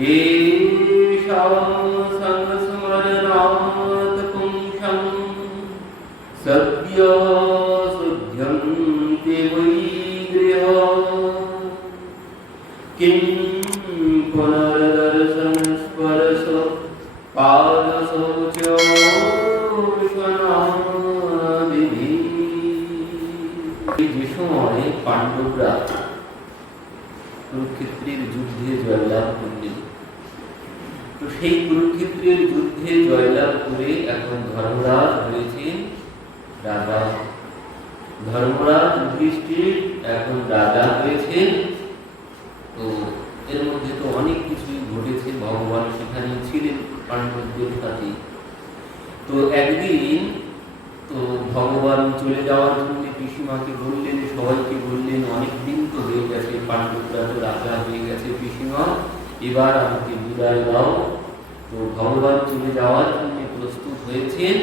एषा संस्मरणात् पुंसं सद्य शुध्यन्ते वै गृहा किं पुनर्दर्शन स्पर्श पादशौचोष्णादिभिः। যে সময় পাণ্ডবরা কুরুক্ষেত্রের যুদ্ধে জয়লাভ করলেন, তো সেই কুরুক্ষেত্রের যুদ্ধে জয়লাভ করে এখন ধর্মরাজ হয়েছেন রাজা। ধর্মরাজ যুধিষ্ঠির এখন রাজা হয়েছেন। তো এর মধ্যে তো অনেক কিছুই ঘটেছে, ভগবান সেখানে ছিলেন পাণ্ডবদের সাথে। তো একদিন তো ভগবান চলে যাওয়ার জন্য পিসিমাকে বললেন, সবাইকে বললেন, অনেক দিন তো হয়ে গেছে, পাণ্ডবরা তো রাজা হয়ে গেছে, পিসিমা এবার আমাকে বিদায় দাও। তো ভগবান চলে যাওয়ার জন্য প্রস্তুত হয়েছেন।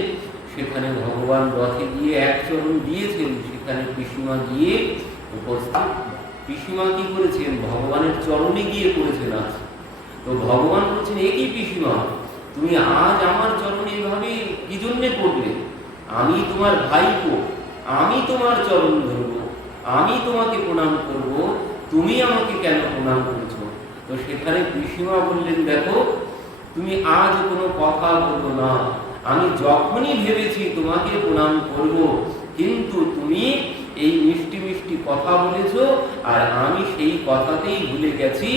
সেখানে ভগবান রথে গিয়ে এক চরণ দিয়েছেন, সেখানে পিসিমা গিয়ে উপস্থিত। পিসিমা কি করেছেন? ভগবানের চরণে গিয়ে পড়েছেন আজ। তো ভগবান বলছেন, এ কি পিসিমা, তুমি আজ আমার চরণে এভাবে কি জন্যে পড়লে? আমি তোমার ভাইপো, আমি তোমার চরণ ধরব, আমি তোমাকে প্রণাম করব, তুমি আমাকে কেন প্রণাম করেছো? তো সেখানে পিসিমা বললেন, দেখো তুমি আজ কোনো কথা বলো না, আমি যখনই ভেবেছি তোমাকে প্রণাম করব, কিন্তু তুমি এই মিষ্টি মিষ্টি কথা বলেছো, আর আমি সেই কথাতেই ভুলে গেছি।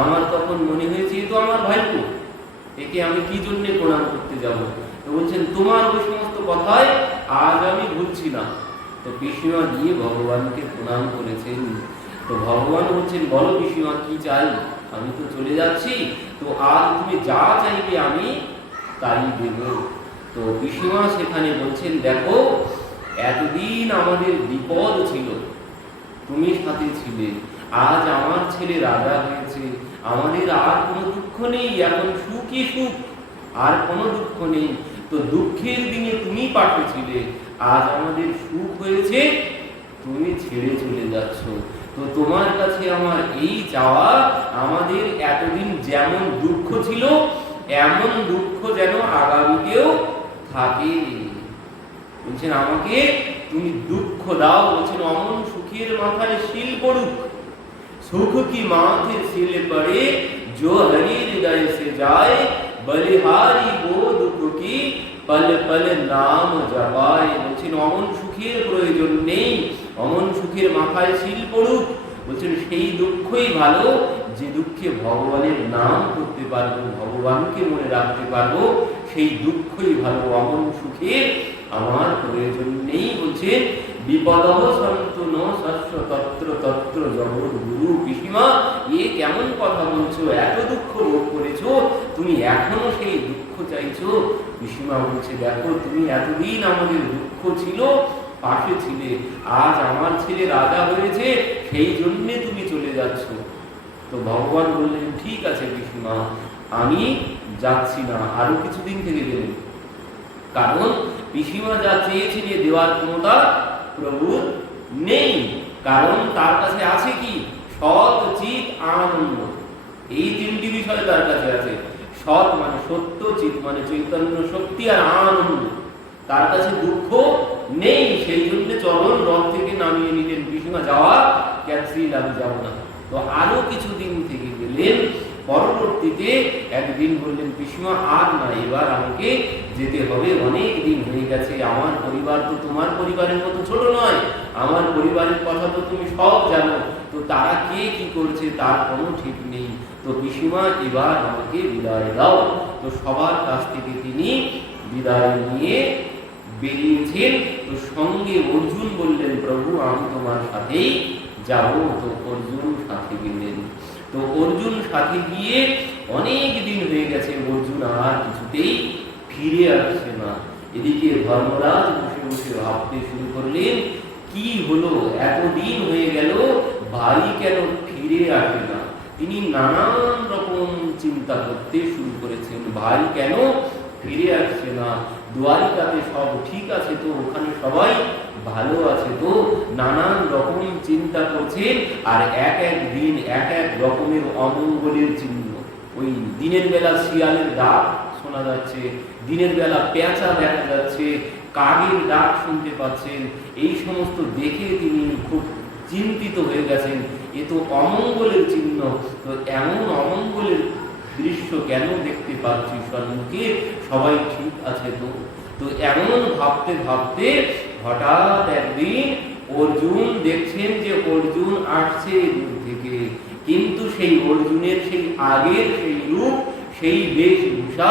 আমার তখন মনে হয়েছে তো আমার ভাইপো, একে আমি কি জন্যে প্রণাম করতে যাব? তো বলছেন, তোমার ওই সমস্ত কথায় আজ আমি ভুলছি না। তো পিসিমা গিয়ে ভগবানকে প্রণাম করেছেন। তো ভগবান বলছেন, বলো পিসিমা কি চাই? আমি তো চলে যাচ্ছি, তো আজ তুমি যা চাইবে আমি তাই দেব। তো পিসিমা সেখানে বলছেন, দেখো এতদিন আমাদের বিপদ ছিল, তুমি সাথে ছিলে, আজ আমার ছেলে রাজা হয়েছে, আমাদের আর কোনো দুঃখ নেই, এখন সুখই সুখ, আর কোনো দুঃখ নেই। তো দুঃখের দিনে তুমি পাশে ছিলে, আজ আমাদের সুখ হয়েছে, তুমি ছেড়ে চলে যাচ্ছ। তো তোমার কাছে আমার এই চাওয়া, আমাদের এতদিন যেমন দুঃখ ছিল এমন দুঃখ যেন আগামীতেও থাকে। বলছেন, আমাকে তুমি দুঃখ দাও। বলছেন, অমন সুখের মাথায় শিল পড়ুক, सुख की माथे सिल पड़े, जो हरि हृदय से जाए, बलिहारी वो दुख की पल पल नाम जपाए। বলছেন, অমন সুখের প্রয়োজন নেই, অমন সুখের মাথায় শিল পড়ুক। বলছেন, সেই দুঃখই ভালো যে দুঃখে ভগবানের নাম করতে পারবো, ভগবানকে মনে রাখতে পারবো, সেই দুঃখই ভালো, অমন সুখের আমার প্রয়োজন নেই। বলছেন, বিপদহ সন্তু ন শস্য তত্র তত্র জগৎ গুরু। পিসিমা এ কেমন কথা বলছো? এত দুঃখ ভোগ করেছো, তুমি এখনো সেই দুঃখ চাইছো? পিসিমা বলছে, দেখো তুমি এতদিন আমাদের দুঃখ ছিল, পাশে ছিলে, আজ আমার ছেলে রাজা হয়েছে, সেই জন্যে তুমি চলে যাচ্ছ। তো ভগবান বললেন, ঠিক আছে পিসিমা, আমি যাচ্ছি না, আরো কিছুদিন থেকে গেলেন। কারণ পিসিমা যা চেয়েছিল দেওয়ার ক্ষমতা প্রভুর নেই, কারণ তার কাছে আছে কি? সৎ, চিত, আনন্দ। এই তিনটি বিষয় তার কাছে আছে। সৎ মানে সত্য, চিত মানে চৈতন্য শক্তি, আর আনন্দ। তার কাছে দুঃখ নেই, সেই জন্য চরণ রথ থেকে নামিয়ে নিলেন। পিসিমা যাওয়া ক্যান্সেল, আমি যাব না। তো আরো কিছুদিন থেকে গেলেন। পরবর্তীতে একদিন বললেন, পিসিমা আর না, এবার আমাকে যেতে হবে, অনেক দিন হয়ে গেছে। আমার পরিবার তো তোমার পরিবারের মতো ছোট নয়, আমার পরিবারের কথা তো তুমি সব জানো, তো তারা কে কি করছে তার কোনো ঠিক নেই। তো পিসিমা এবার আমাকে বিদায় দাও। তো সবার কাছ থেকে তিনি বিদায় নিয়ে বেরিয়েছেন। তো সঙ্গে অর্জুন বললেন, প্রভু আমি তোমার সাথেই যাব। তো অর্জুন সাথে গেলেন। তো অর্জুন সাথে গিয়ে অনেক দিন হয়ে গেছে, অর্জুন আর কিছুতেই ফিরে আসছে না। এদিকে ধর্মরাজ বসে বসে ভাবতে শুরু করলেন, কি হলো, এতদিন হয়ে গেল, ভাই কেন ফিরে আসে না? তিনি নানান রকম চিন্তা করতে শুরু করেছেন, ভাই কেন ফিরে আসছে না? দ্বারিকাতে সব ঠিক আছে তো, ওখানে সবাই ভালো আছে তো? নানান রকম চিন্তা করছেন, আর এক এক দিন এক এক রকমের অমঙ্গলের চিহ্ন ওই দিনের বেলা শিয়ালের ডাক শোনা যাচ্ছে, দিনের বেলা পেঁচা দেখা যাচ্ছে, কাকের ডাক শুনতে পাচ্ছেন। এই সমস্ত দেখে তিনি খুব চিন্তিত হয়ে গেছেন, এ তো অমঙ্গলের চিহ্ন, তো এমন অমঙ্গলের দৃশ্য কেন দেখতে পাচ্ছি সম্মুখে, সবাই ঠিক আছে তো? তো এমন ভাবতে ভাবতে হঠাৎ একদিন অর্জুন দেখছেন যে অর্জুন আসছে দূর থেকে, কিন্তু সেই অর্জুনের সেই আগের সেই রূপ, সেই বেশভূষা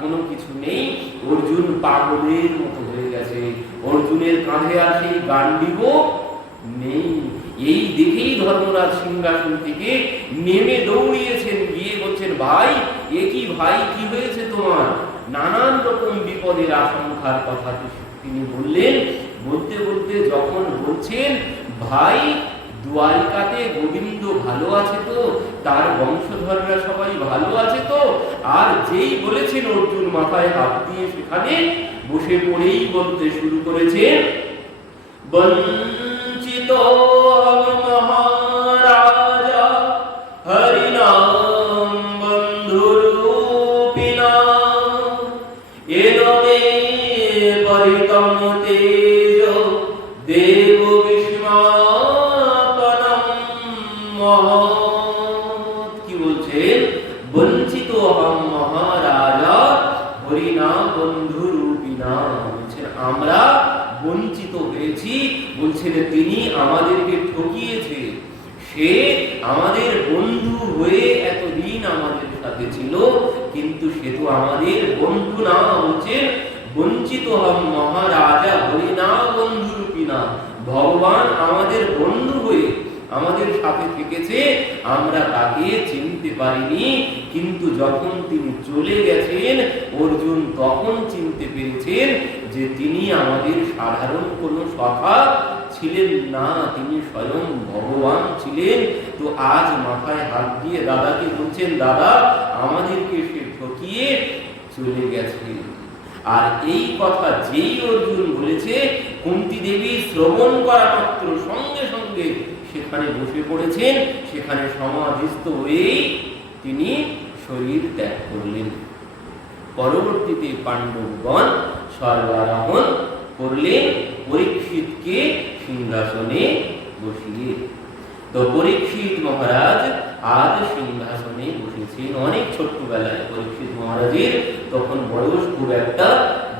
কোনো কিছু নেই। অর্জুন পাগলের মতো হয়ে গেছে, অর্জুনের কাঁধে আর সেই গান্ডীব নেই। এই দেখেই ধর্মরাজ সিংহাসন থেকে নেমে দৌড়িয়েছেন, গিয়ে বলছেন, ভাই এ কি ভাই, কি হয়েছে তোমার? নানান রকম বিপদের আশঙ্কার কথা তিনি বললেন। বলতে বলতে যখন বলছেন, ভাই দ্বারিকাতে গোবিন্দ ভালো আছে তো, তার বংশধররা সবাই ভালো আছে তো? আর যেই বলেছেন অর্জুন মাথায় হাত দিয়ে সেখানে বসে পড়েই বলতে শুরু করেছে, বঞ্চিত মহারাজা হরিনাম বন্ধুরূপিণা এনমে পরিতম তেজ দেব বিস্মাপনম মহৎ। কি বলছেন? বঞ্চিত হম মহারাজা হরিনাম বন্ধুরূপিণা। বলছেন আমরা বঞ্চিত হয়েছি। বলছেন তিনি আমাদেরকে ঠকিয়েছে, সে আমাদের বন্ধু হয়ে এতদিন আমাদের সাথে ছিল, কিন্তু সে তো আমাদের বন্ধু না। বলছেন বঞ্চিত হম মহারাজা হরিনা বন্ধুরূপিণা, ভগবান আমাদের বন্ধু হয়ে আমাদের সাথে থেকেছে, আমরা তাকে চিনতে পারিনি, কিন্তু যখন তিনি চলে গেছেন অর্জুন তখন চিনতে পেরেছেন যে তিনি আমাদের সাধারণ কোনো সখা ছিলেন না, তিনি স্বয়ং ভগবান ছিলেন। তো আজ মাথায় হাত দিয়ে দাদাকে বলছেন, দাদা আমাদেরকে সে ঠকিয়ে চলে গেছে। আর এই কথা যেই অর্জুন বলেছে, কুন্তী দেবী শ্রবণ করা মাত্র সঙ্গে সঙ্গে সেখানে বসে পড়েছেন, সেখানে সমাধিস্থ হয়েই তিনি শরীর ত্যাগ করলেন। পরবর্তীতে পাণ্ডবগণ স্বর্গারোহণ করলেন পরীক্ষিতকে সিংহাসনে বসিয়ে। তো পরীক্ষিত মহারাজ আজ সিংহাসনে বসেছেন। অনেক ছোট্টবেলায় পরীক্ষিত মহারাজের তখন বয়স খুব একটা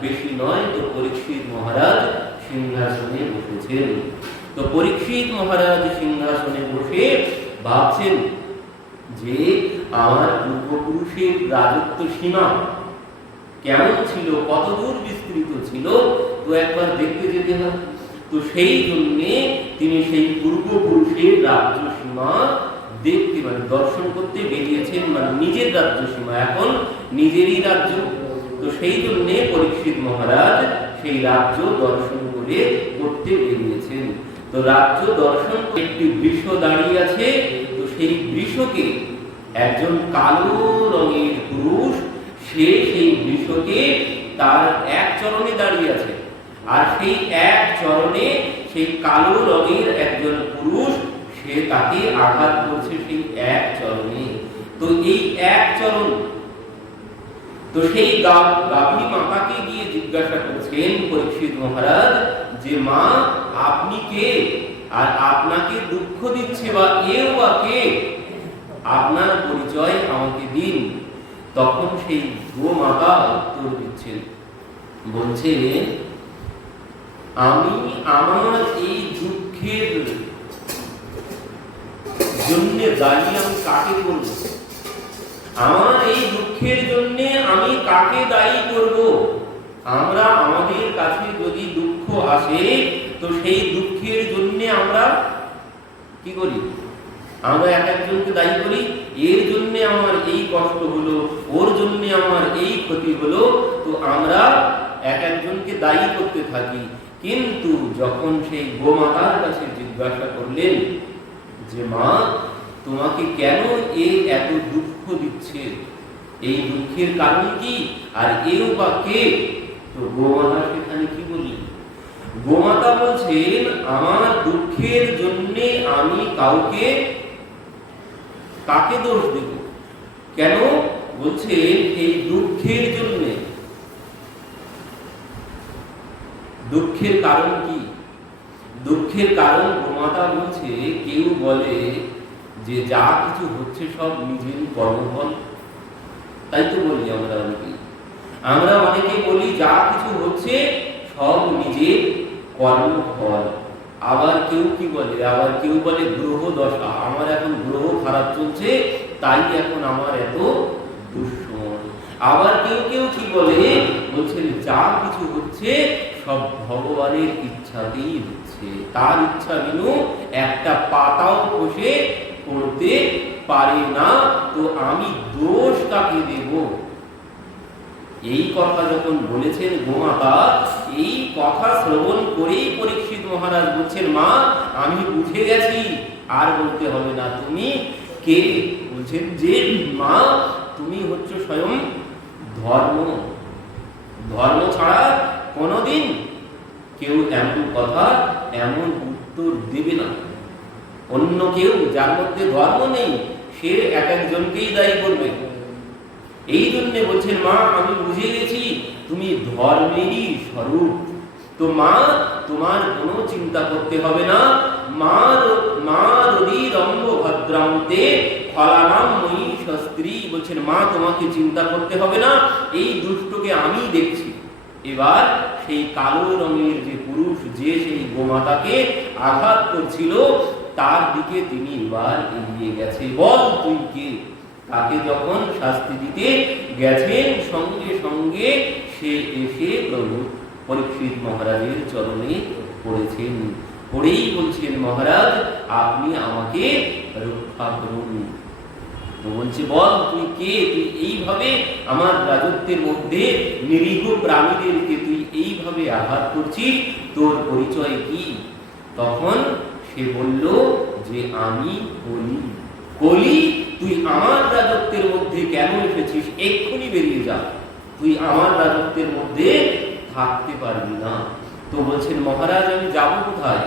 বেশি নয়। তো পরীক্ষিত মহারাজ সিংহাসনে বসেছেন। তো পরীক্ষিত মহারাজ সিংহাসনে বসে ভাবছেন যে আমার পূর্বপুরুষের রাজত্ব সীমা কেমন ছিল, কতদূর বিস্তৃত ছিল, তো একবার দেখতে যেতে হয়। তো সেই জন্যে তিনি সেই পূর্বপুরুষের রাজ্য সীমা দেখতে মানে দর্শন করতে বেরিয়েছেন, মানে নিজের রাজ্য সীমা এখন নিজেরই রাজ্য। তো সেই জন্যে পরীক্ষিত মহারাজ সেই রাজ্য দর্শন করে করতে বেরিয়েছেন। তো রাজ্য দর্শন, একটি বৃষ দাঁড়িয়ে আছে, তো সেই বৃষকে একজন কালো রঙের পুরুষ, সে সেই বৃষকে তার এক চরণে দাঁড়িয়ে আছে, আর সেই এক চরণে সেই কালো রঙের একজন পুরুষ, সে তাকে আঘাত করছে সেই এক চরণে। তো এই এক চরণ, তো সেই গাভী মাতাকে গিয়ে জিজ্ঞাসা করছেন পরীক্ষিত মহারাজ যে মা আপনি কে, আর আপনাকে দুঃখ দিচ্ছে বা এও বা কে, আপনার পরিচয় আমাকে দিন। তখন সেই গোমাতা উত্তর দিচ্ছেন, বলছেন আমি আমার এই দুঃখের জন্য দায়ী আমি কাকে করব, আমার এই দুঃখের জন্য আমি কাকে দায়ী করব। আমরা আমাদের কাছে যদি দুঃখ আসে, তো সেই দুঃখের জন্য আমরা কি করি, আমরা এক একজনকে দায়ী করি, এর জন্য আমার এই কষ্ট হলো, ওর জন্য আমার এই ক্ষতি হলো, তো আমরা এক একজনকে দায়ী করতে থাকি। কিন্তু যখন সেই গোমাতার কাছে জিজ্ঞাসা করলেন যে মা তোমাকে কেন এত দুঃখ দিচ্ছে, এই দুঃখের কারণ কি, আর এও বা কে, তো গোমাতা সেখানে কি বললেন? গোমাতা বলছেন আমার দুঃখের জন্য আমি কাকে দোষ দেব, কেন বলছে এই দুঃখের জন্যে, দুঃখের কারণ কি? দুঃখের কারণ গোমাতা বলছে, কেউ বলে যে যা কিছু হচ্ছে সব নিজের কর্মফল। তাই তো বলি আমরা অনেকে বলি যা কিছু হচ্ছে সব নিজের কর্মফল। আবার কেউ কি বলে, আবার কেউ বলে গ্রহ দশা, আমার এখন গ্রহ খারাপ চলছে তাই এখন আমার এত দুঃসময়। আবার কেউ কেউ কি বলে, বলছেন যা কিছু হচ্ছে সব ভগবানের ইচ্ছাতেই হচ্ছে, তার ইচ্ছা বিনু একটা পাতাও খসে পড়তে পারে না, তো আমি দোষ কাকে দেব? এই কথা যখন বলেছেন গোমাতা, এই কথা শ্রবণ করেই পরীক্ষিত মহারাজ বলছেন, মা আমি বুঝে গেছি, আর বলতে হবে না। তুমি কে? বলছেন যে মা তুমি হচ্ছে স্বয়ং ধর্ম। ধর্ম ছাড়া কোনোদিন কেউ এমন কথা, এমন উত্তর দেবে না। অন্য কেউ যার মধ্যে ধর্ম নেই সে এক একজনকেই দায়ী করবে। এই জন্য বলছেন মা আমি বুঝে গেছি তুমি ধর্মেরই স্বরূপ, তো মা তোমার কোনো চিন্তা করতে হবে না। মা রদিরম্ব ভদ্রান্তে ফলানাম মহিষস্ত্রী, বলছেন মা তোমাকে চিন্তা করতে হবে না, এই দুষ্টকে আমি দেখছি। এবার সেই কালো রঙের যে পুরুষ, যে সেই গোমাতাকে আঘাত করছিল, তার দিকে তিনি এবার এগিয়ে গেছে। বল তুই কে? তাকে যখন শাস্তি দিতে গেছেন, সঙ্গে সঙ্গে সে এসে প্রভু পরীক্ষিত মহারাজের চরণে পড়েছেন। পড়েই বলছেন, মহারাজ আপনি আমাকে রক্ষা করুন। তো বলছে বল তুই কে? তুই এইভাবে আমার রাজত্বের মধ্যে নিরীহ প্রাণীদেরকে তুই এইভাবে আঘাত করছিস, তোর পরিচয় কি? তখন সে বলল যে আমি কলি। কলি, তুই আমার রাজত্বের মধ্যে কেন এসেছিস? এক্ষুনি বেরিয়ে যা, তুই আমার রাজত্বের মধ্যে থাকতে পারবি না। তো বলছেন মহারাজ আমি যাব কোথায়?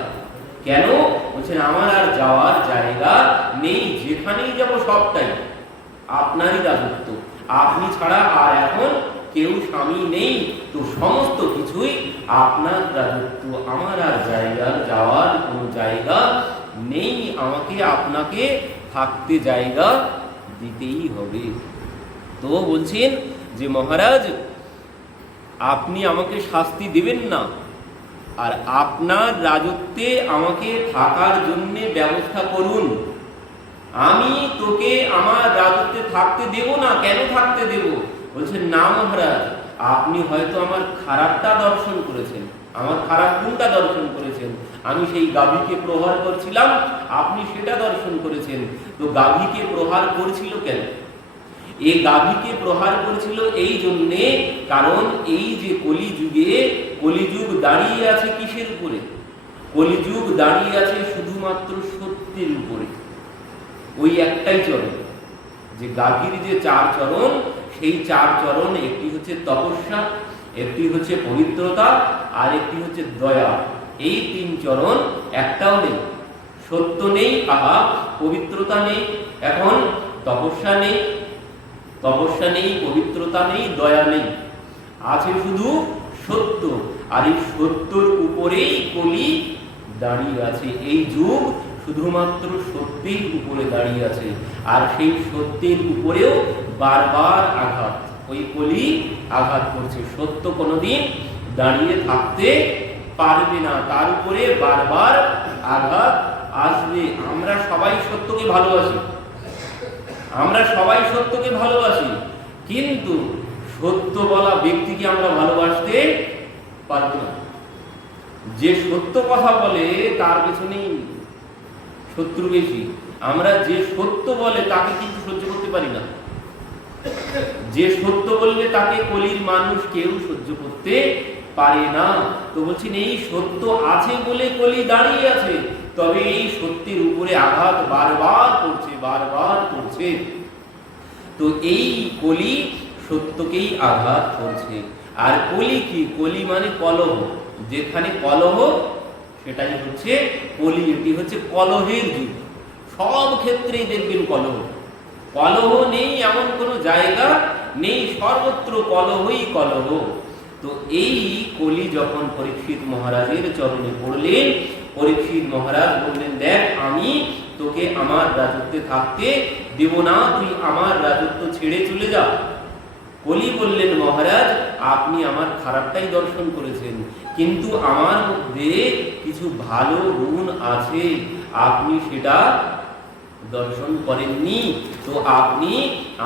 কেন? বলছেন আমার আর যাওয়ার জায়গা নেই, যেখানেই যাব সবটাই আপনারই রাজত্ব, আপনি ছাড়া আর এখন কেউ স্বামী নেই, তো সমস্ত কিছুই আপনার রাজত্ব, আমার আর জায়গা যাওয়ার কোনো জায়গা নেই, আমাকে আপনাকে থাকতে জায়গা দিতেই হবে। তো বলছেন যে মহারাজ আপনি আমাকে শাস্তি দিবেন না, আর আপনার রাজত্বে আমাকে থাকার জন্য ব্যবস্থা করুন। আমি তোকে আমার রাজত্বে থাকতে দেব না। কেন থাকতে দেব? বলছেন না মহারাজ, আপনি হয়তো আমার খারাপটা দর্শন করেছেন, আমার খারাপ গুণটা দর্শন করেছেন। আমি সেই গাভীকে প্রহার করছিলাম, আপনি সেটা দর্শন করেছেন। তো গাভীকে প্রহার করছিল কেন? এই গাভীকে প্রহার করেছিল এই জন্যে, কারণ এই যে কলিযুগে, কলিযুগ দাঁড়িয়ে আছে কিসের উপরে? কলিযুগ দাঁড়িয়ে আছে শুধুমাত্র সত্যের উপরে। ওই একটাই চরণ, যে গাভীর যে চার চরণ, সেই চার চরণ, একটি হচ্ছে তপস্যা, একটি হচ্ছে পবিত্রতা, আর একটি হচ্ছে দয়া। এই তিন চরণ একটাও নেই। সত্য নেই, পবিত্রতা নেই, এখন তপস্যা নেই, পবিত্রতা নেই, দয়া নেই, আছে শুধু সত্য। আর এই সত্যর উপরেই কলি দাঁড়িয়ে আছে। এই যুগ শুধুমাত্র সত্যের উপরে দাঁড়িয়ে আছে, আর সেই সত্যের উপরেও বারবার আঘাত, ওই কলি আঘাত করছে। সত্য কোনোদিন দাঁড়িয়ে থাকতে পারবে না, তার উপরে বারবার আঘাত আসবে। আমরা সবাই সত্যকে ভালোবাসি, আমরা সবাই সত্যকে ভালোবাসি, কিন্তু সত্য বলা ব্যক্তিকে আমরা ভালোবাসতে পারব না। যে সত্য কথা বলে তার পেছনেই শত্রু বেশি। আমরা যে সত্য বলে তাকে কিন্তু সহ্য করতে পারি না। যে সত্য বললে তাকে কলির মানুষ কেউ সহ্য করতে পারে না। তো বলছেন এই সত্য আছে বলে কলি দাঁড়িয়ে আছে, তবে এই সত্যের উপরে আঘাত বারবার করছে, বারবার করছে। তো এই কলি সত্যকেই আঘাত করছে। আর কলি কি? কলি মানে কলহ। যেখানে কলহ সেটাই হচ্ছে কলি। এটি হচ্ছে কলহের যুগ। সব ক্ষেত্রেই দেখবেন কলহ। কলহ নেই এমন কোনো জায়গা নেই, সর্বত্র কলহই কলহ। তো এই কলি যখন পরীক্ষিত মহারাজের চরণে পড়লেন, পরীক্ষিত মহারাজ বললেন, দেখ আমি তোকে আমার রাজত্বে থাকতে দেব না, তুই আমার রাজত্ব ছেড়ে চলে যা। কলি বললেন, মহারাজ আপনি আমার খারাপটাই দর্শন করেছেন, কিন্তু আমার মধ্যে কিছু ভালো গুণ আছে, আপনি সেটা দর্শন করেননি। তো আপনি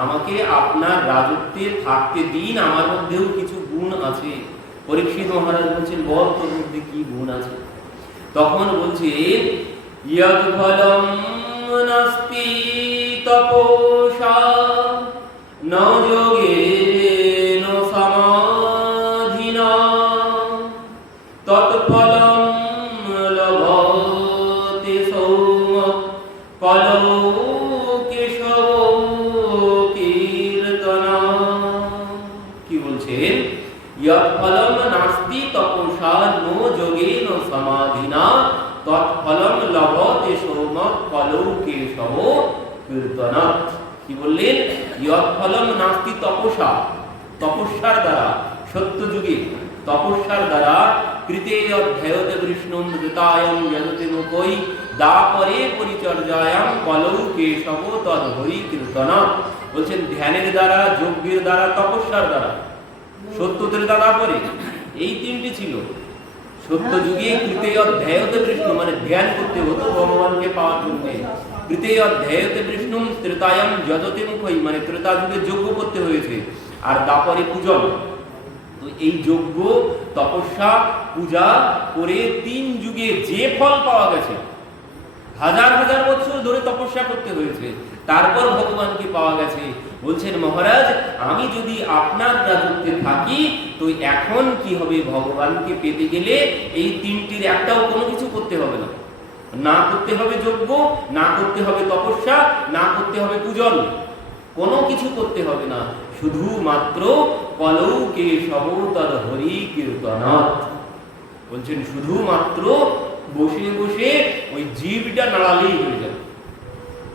আমাকে আপনার রাজত্বে থাকতে দিন, আমার মধ্যেও কিছু গুণ আছে। পরীক্ষিত মহারাজ বলছেন, বল তোর মধ্যে কি গুণ আছে? তখন বলছেন, ইয়ৎ ফলম নাস্তি তপসা ন যোগেন সমাধিনা তৎফলম লভতে সৌম কলৌ কেশব কীর্তনা। কি বলছেন? ইয়ৎ ফলম নাস্তি তপসা নো যোগেন সমাধিনা তৎফলম লভতে সৌম কলৌ কেশব কীর্তনা। কি বললেন? ইয়ৎ ফলম নাস্তি তপসা, তপস্যার দ্বারা, সত্য যুগে তপস্যার দ্বারা, কৃতেয় ধ্যায়তে বিষ্ণুম ঋতায়ং যজতে মুখৈ দাপরে পরিচর্যায়াম কলৌ কেশব তদ হরি কীর্তনা। বলছেন ধ্যানের দ্বারা, যজ্ঞের দ্বারা, তপস্যার দ্বারা, সত্য ত্রেতা দাপরে, এই তিনটি ছিল। সত্য যুগে কৃতেয় ধ্যায়তে বিষ্ণু মানে ধ্যান করতে হতো ভগবানকে পাওয়ার জন্য। কৃতেয় ধ্যায়তে বিষ্ণুম ত্রেতায়ং যজতে মুখৈ মানে ত্রেতা যুগে যজ্ঞ করতে হয়েছে, আর দাপরে পূজন। তো এই যজ্ঞ, তপস্যা, পূজা করে 3 যুগে যে ফল পাওয়া গেছে, হাজার হাজার বছর ধরে তপস্যা করতে হয়েছে, তারপর ভগবানকে পাওয়া গেছে। বলছেন মহারাজ আমি যদি আপনার রাজত্বে থাকি তো এখন কি হবে, ভগবানকে পেতে গেলে এই 3টির একটাও কোনো কিছু করতে হবে না, না করতে হবে যজ্ঞ, না করতে হবে তপস্যা, না করতে হবে পূজন, কোনো কিছু করতে হবে না, শুধুমাত্র কলৌ কেশব তদ হরি কীর্তনাৎ। বলছেন শুধুমাত্র বসে বসে ওই জিভটা নাড়ালেই হয়ে যাবে,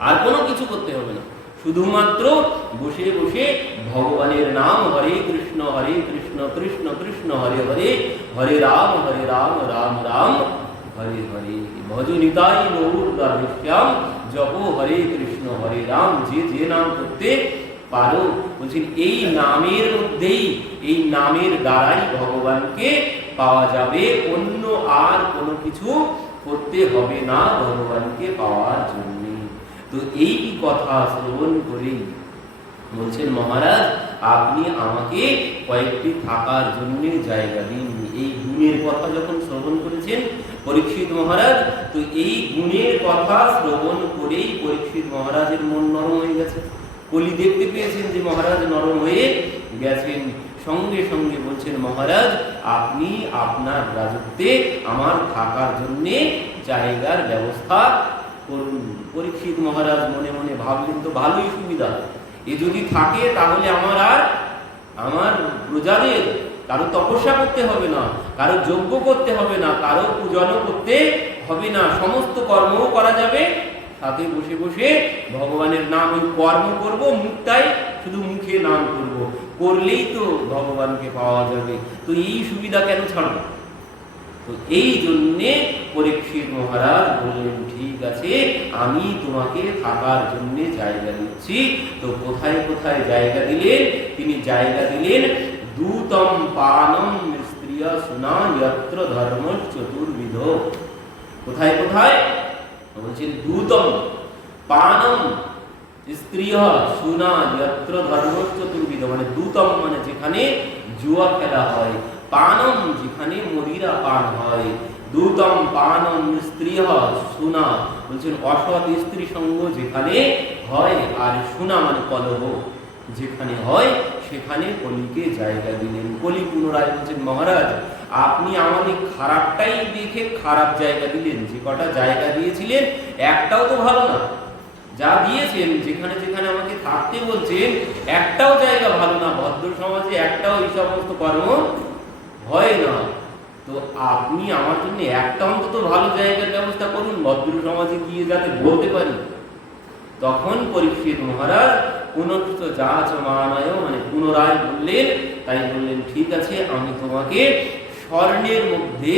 আর কোনো কিছু করতে হবে না, শুধুমাত্র বসে বসে ভগবানের নাম হরে কৃষ্ণ কৃষ্ণ কৃষ্ণ হরে হরে, হরে রাম রাম রাম হরে হরে, ভজ নিতাই গৌর রাধেশ্যাম, জপ হরে কৃষ্ণ হরে রাম। যে যে নাম করতে পারো, বলছেন এই নামের মধ্যেই, এই নামের দ্বারাই ভগবানকে পাওয়া যাবে, অন্য আর কোনো কিছু করতে হবে না ভগবানকে পাওয়ার জন্য। তো এই কথা শ্রবণ করেই বলছেন মহারাজ আপনি আমাকে কয়েকটি থাকার জন্য জায়গা দিন। এই গুণের কথা যখন শ্রবণ করেছেন পরীক্ষিত মহারাজ, তো এই গুণের কথা শ্রবণ করেই পরীক্ষিত মহারাজের মন নরম হয়ে গেছে। কলি দেখতে পেয়েছেন যে মহারাজ নরম হয়ে গেছেন, সঙ্গে সঙ্গে বলছেন মহারাজ আপনি আপনার রাজত্বে আমার থাকার জন্য জায়গার ব্যবস্থা করুন। পরীক্ষিত মহারাজ মনে মনে ভাবলেন তো ভালোই সুবিধা, এ যদি থাকে তাহলে আমার প্রজাদের কারো তপস্যা করতে হবে না, কারো যজ্ঞ করতে হবে না, কারো পূজনও করতে হবে না, সমস্ত কর্মও করা যাবে, সাথে বসে বসে ভগবানের নাম, ওই কর্ম করব, মুখটাই শুধু মুখে নাম করব, করলেই তো ভগবানকে পাওয়া যাবে। তো এই সুবিধা কেন ছাড়ব? তো এই জন্যে পরীক্ষিত মহারাজ বললেন ঠিক আছে আমি তোমাকে থাকার জন্য জায়গা দিচ্ছি। তো কোথায় কোথায় জায়গা দিলেন? তিনি জায়গা দিলেন দূতম পানম স্ত্রিয় সুনা যত্র ধর্ম চতুর্বিধ। কোথায় কোথায়? বলছেন দূতম পানম স্ত্রিয় সুনা যত্র ধর্ম চতুর্বিধ, মানে দূতম মানে যেখানে জুয়া খেলা হয়, পানম যেখানে মদিরা পান হয়, দূতম পানম স্ত্রিয় সুনা বলছেন অসৎ স্ত্রী সঙ্গ যেখানে হয়, আর সুনা মানে কলহ যেখানে হয় সেখানে কলিকে জায়গা দিলেন। কলি পুনরায় বলছেন মহারাজ আপনি আমাকে খারাপটাই দেখে খারাপ জায়গা দিলেন, যে কটা জায়গা দিয়েছিলেন একটাও তো ভালো না, যা দিয়েছেন যেখানে যেখানে আমাকে থাকতে বলছেন একটাও জায়গা ভালো না, ভদ্র সমাজে একটাও এই সমস্ত কর্ম হয় না। তো আপনি আমার জন্য একটা অন্তত ভালো জায়গার ব্যবস্থা করুন, ভদ্র সমাজে গিয়ে যাতে বলতে পারি তখন পরীক্ষিত মহারাজ পুনশ্চ যাচ মানায়, মানে পুনরায় বললেন, তাই বললেন ঠিক আছে, আমি তোমাকে স্বর্ণের মধ্যে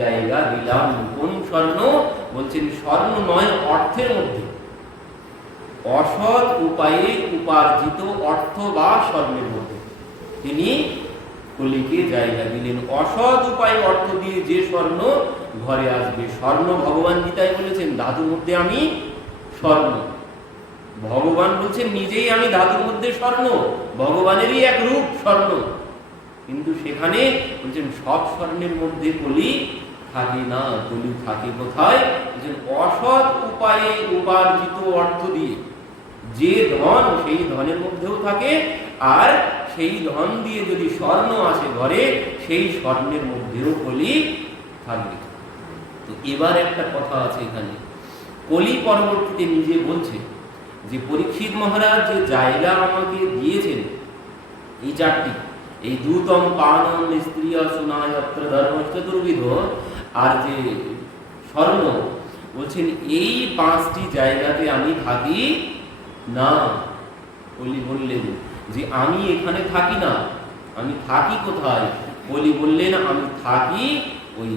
জায়গা দিলাম। কোন স্বর্ণ? বলছেন স্বর্ণ নয়, অর্থের মধ্যে, অসৎ উপায়ে উপার্জিত অর্থ বা স্বর্ণের মধ্যে তিনি কলিকে জায়গা দিলেন। অসৎ উপায়ে অর্থ দিয়ে যে স্বর্ণ ঘরে আসবে, স্বর্ণ ভগবান গীতায় বলেছেন ধাতুর মধ্যে আমি স্বর্ণ। ভগবান বলছেন নিজেই আমি ধাতুর মধ্যে স্বর্ণ, ভগবানেরই এক রূপ স্বর্ণ। কিন্তু সেখানে বলছেন সব স্বর্ণের মধ্যে কলি থাকে না। কলি থাকে কোথায়? বলছেন অসৎ উপায়ে উপার্জিত অর্থ দিয়ে যে ধন, সেই ধনের মধ্যেও থাকে, আর সেই ধন দিয়ে যদি স্বর্ণ আসে ঘরে, সেই স্বর্ণের মধ্যেও কলি থাকবে। তো এবার একটা কথা আছে এখানে, কলি পরবর্তীতে নিজে বলছে যে পরীক্ষিত মহারাজ যে জায়গা আমাকে দিয়েছেন এই চারটি, এই দূতম পানম স্ত্রিয় সুনায়ত্র ধর্ম চতুর্বিধ, আর যে স্বর্ণ, বলছেন এই 5টি জায়গাতে আমি থাকি না। কলি বললেন যে আমি এখানে থাকি না, আমি থাকি কোথায়? কলি বললেন আমি থাকি ওই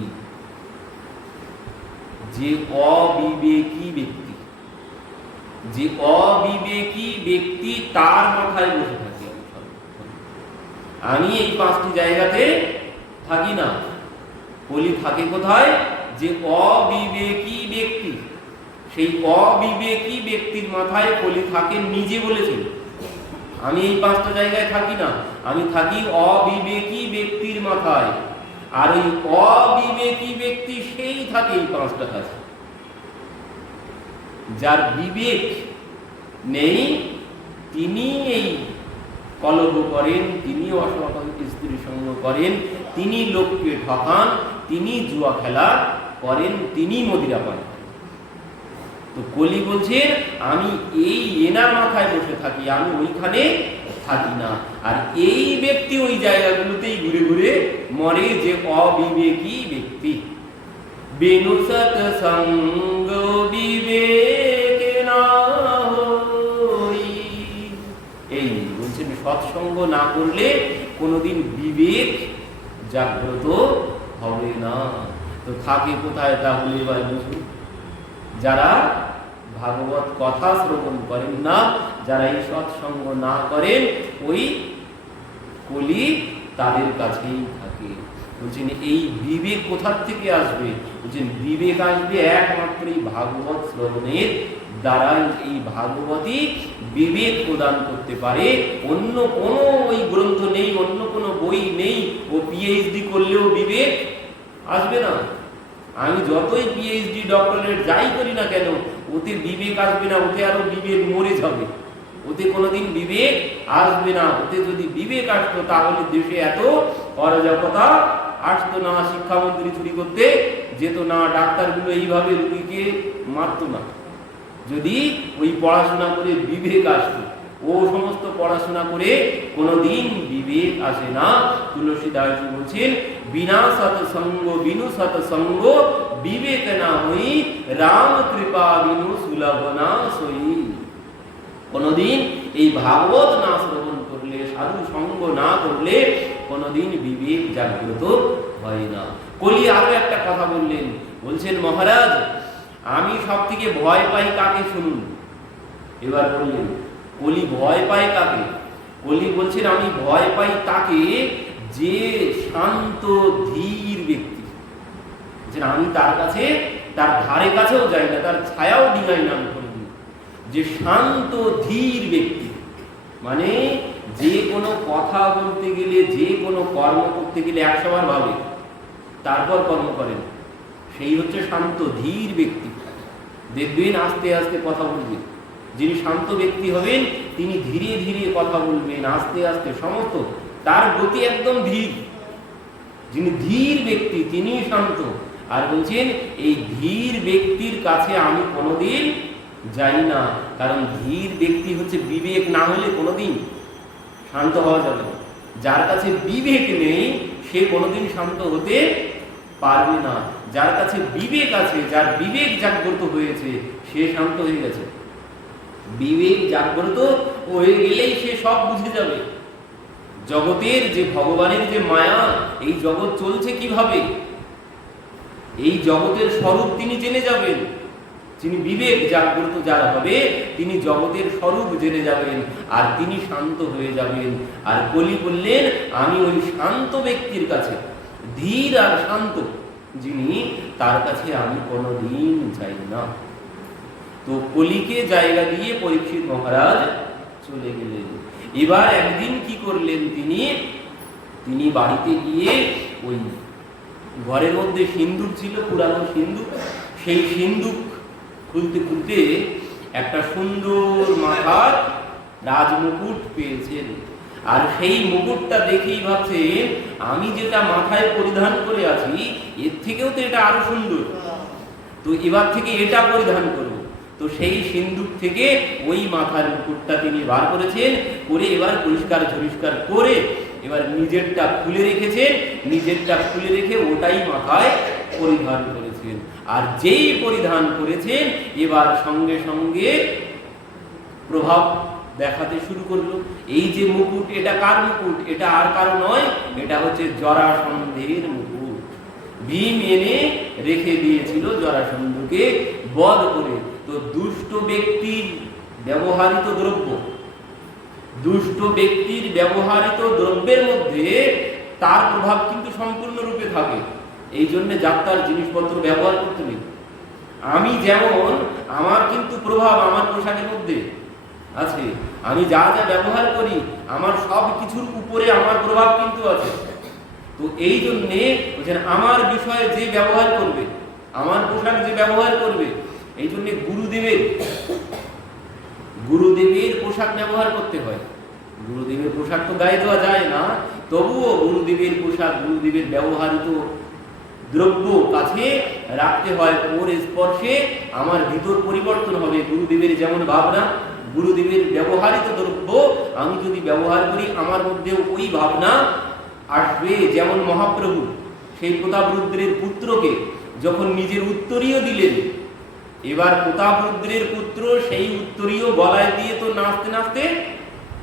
যে অবিবেকী ব্যক্তি, যে অবিবেকী ব্যক্তি তার মাথায় বসে থাকি। আমি এই 5টি জায়গাতে থাকি না। কলি থাকে কোথায়? যে অবিবেকী ব্যক্তি, সেই অবিবেকী ব্যক্তির মাথায় কলি থাকে। নিজে বলেছেন আমি এই 5টা জায়গায় থাকি না, আমি থাকি অবিবেকী ব্যক্তির মাথায়। আর ওই অবিবেকী ব্যক্তি সেই থাকে এই 5টা কাছে। যার বিবেক নেই তিনি এই কলহ করেন, তিনি অসৎ স্ত্রী সঙ্গ করেন, তিনি লোককে ঠকান, তিনি জুয়া খেলা করেন, তিনি মদিরা পান। তো কলি বলছে আমি এই এনার মাথায় বসে থাকি, আমি ওইখানে থাকি না। আর এই ব্যক্তি ওই জায়গাগুলোতেই ঘুরে ঘুরে মরে, যে অবিবেকী ব্যক্তি। বেনু সৎসঙ্গ বিবেক না হই, এই বলছেন সৎসঙ্গ না করলে কোনোদিন বিবেক জাগ্রত হবে না। তো থাকে কোথায় তাহলে এবার বুঝুন? যারা ভাগবত কথা শ্রবণ করেন না, যারা এই সৎসঙ্গ না করেন, ওই কলি তাদের কাছেই থাকে। বলছেন এই বিবেক কোথার থেকে আসবে? বলছেন বিবেক আসবে একমাত্র এই ভাগবত শ্রবণের দ্বারাই। এই ভাগবতই বিবেক প্রদান করতে পারে। অন্য কোনো ওই গ্রন্থ নেই, অন্য কোনো বই নেই। ও পিএইচডি করলেও বিবেক আসবে না। আমি যতই পিএইচডি ডক্টরেট যাই করি না কেন, ওতে বিবেক আসবে না। ওতে আরো বিবেক মরে যাবে, ওতে কোনোদিন বিবেক আসবে না। ওতে যদি বিবেক আসতো তাহলে দেশে এত অরাজকতা আসতো না, শিক্ষামন্ত্রী চুরি করতে যেত না, ডাক্তারগুলো এইভাবে রুগীকে মারতো না। যদি ওই পড়াশোনা করে বিবেক আসতো, ও সমস্ত পড়াশোনা করে কোনোদিন বিবেক আসে না। তুলসীদাস বলছেন বিনা সৎসঙ্গ বিনু সৎসঙ্গ বিবেক না হই, রাম কৃপা বিনু সুলভ না সই। কোনোদিন এই ভাগবত না শ্রবণ করলে, সাধু সঙ্গ না করলে কোনোদিন বিবেক জাগ্রত হয় না। কলি আরো একটা কথা বললেন, বলছেন মহারাজ আমি সব থেকে ভয় পাই কাকে? শুনুন। এবার বললেন কলি ভয় পায় কাকে? কলি বলছেন আমি ভয় পাই তাকে যে শান্ত ধীর ব্যক্তি। আমি তার কাছে, তার ধারে কাছেও যাই না, তার ছায়াও ডিঙাই না আমি কোনোদিন। যে শান্ত ধীর ব্যক্তি, মানে যে কোনো কথা বলতে গেলে, যে কোনো কর্ম করতে গেলে 100 বার ভাবে তারপর কর্ম করেন, সেই হচ্ছে শান্ত ধীর ব্যক্তি। দেখবেন আস্তে আস্তে কথা বলবেন। যিনি শান্ত ব্যক্তি হবেন তিনি ধীরে ধীরে কথা বলবেন, আস্তে আস্তে, সমস্ত তার গতি একদম ধীর। যিনি ধীর ব্যক্তি তিনি শান্ত। আর বলছেন এই ধীর ব্যক্তির কাছে আমি কোনোদিন যাই না, কারণ ধীর ব্যক্তি হচ্ছে বিবেক না হলে কোনোদিন শান্ত হওয়া যাবে না। যার কাছে বিবেক নেই সে কোনোদিন শান্ত হতে পারবে না। যার কাছে বিবেক আছে, যার বিবেক জাগ্রত হয়েছে, সে শান্ত হয়ে গেছে। বিবেক জাগ্রত হয়ে গেলেই সে সব বুঝে যাবে। জগতের যে ভগবানের যে মায়া, এই জগৎ চলছে কিভাবে, এই জগতের স্বরূপ তিনি জেনে যাবেন। যিনি বিবেক জাগ্রত যার হবে, তিনি জগতের স্বরূপ জেনে যাবেন, আর তিনি শান্ত হয়ে যাবেন। আর কলি বললেন, আমি ওই শান্ত ব্যক্তির কাছে, ধীর আর শান্ত যিনি, তার কাছে আমি কোনোদিন যাই না। তো কলিকে জায়গা দিয়ে পরীক্ষিত মহারাজ চলে গেলেন। এবার একদিন কি করলেন তিনি বাড়িতে গিয়ে ওই ঘরের মধ্যে সিন্দুক ছিল, পুরানো সিন্দুক, সেই সিন্দুক খুলতে খুলতে একটা সুন্দর মাথার রাজমুকুট পেয়েছেন। আর সেই মুকুটটা দেখেই ভাবছেন, আমি যেটা মাথায় পরিধান করে আছি এর থেকেও তো এটা আরো সুন্দর, তো এবার থেকে এটা পরিধান করব। তো সেই সিন্দুক থেকে ওই মাথার মুকুটটা তিনি বার করেছেন, করে এবার পরিষ্কার ঝরিষ্কার করে এবার নিজেরটা খুলে রেখেছেন, নিজেরটা খুলে রেখে ওটাই মাথায় পরিধান করেছেন। আর যেই পরিধান করেছেন, এবার সঙ্গে সঙ্গে প্রভাব দেখাতে শুরু করলো। এই যে মুকুট, এটা কার মুকুট? এটা আর কারো নয়, এটা হচ্ছে জরাসন্ধের মুকুট। ভীম এনে রেখে দিয়েছিল জরাসন্ধকে বধ করে। তো দুষ্ট ব্যক্তির ব্যবহৃত দ্রব্য, দুষ্ট ব্যক্তির ব্যবহৃত দ্রব্যের মধ্যে তার প্রভাব কিন্তু সম্পূর্ণরূপে থাকে। এই জন্য যাত্রার জিনিসপত্র ব্যবহার করতে নেই। আমি যেমন, আমার কিন্তু প্রভাব আমার পোশাকের মধ্যে আছে, আমি যা যা ব্যবহার করি আমার সব কিছুর উপরে আমার প্রভাব কিন্তু আছে। তো এই জন্যে বলছেন, আমার বিষয়ে যে ব্যবহার করবে, আমার পোশাক যে ব্যবহার করবে, এই জন্যে গুরুদেবের পোশাক ব্যবহার করতে হয়। গুরুদেবের পোশাক তো গায়ে দেওয়া যায় না, তবুও গুরুদেবের পোশাক, গুরুদেবের ব্যবহৃত দ্রব্য কাছে রাখতে হয়। ওর স্পর্শে আমার ভিতর পরিবর্তন হবে। গুরুদেবের যেমন ভাবনা, গুরুদেবের ব্যবহৃত দ্রব্য আমি যদি ব্যবহার করি, আমার মধ্যে ওই ভাবনা আসবে। যেমন মহাপ্রভু সেই প্রতাপরুদ্রের পুত্রকে যখন নিজের উত্তরীয় দিলেন, এবার প্রতাপরুদ্রের পুত্র সেই উত্তরীয় গলায় দিয়ে তো নাচতে নাচতে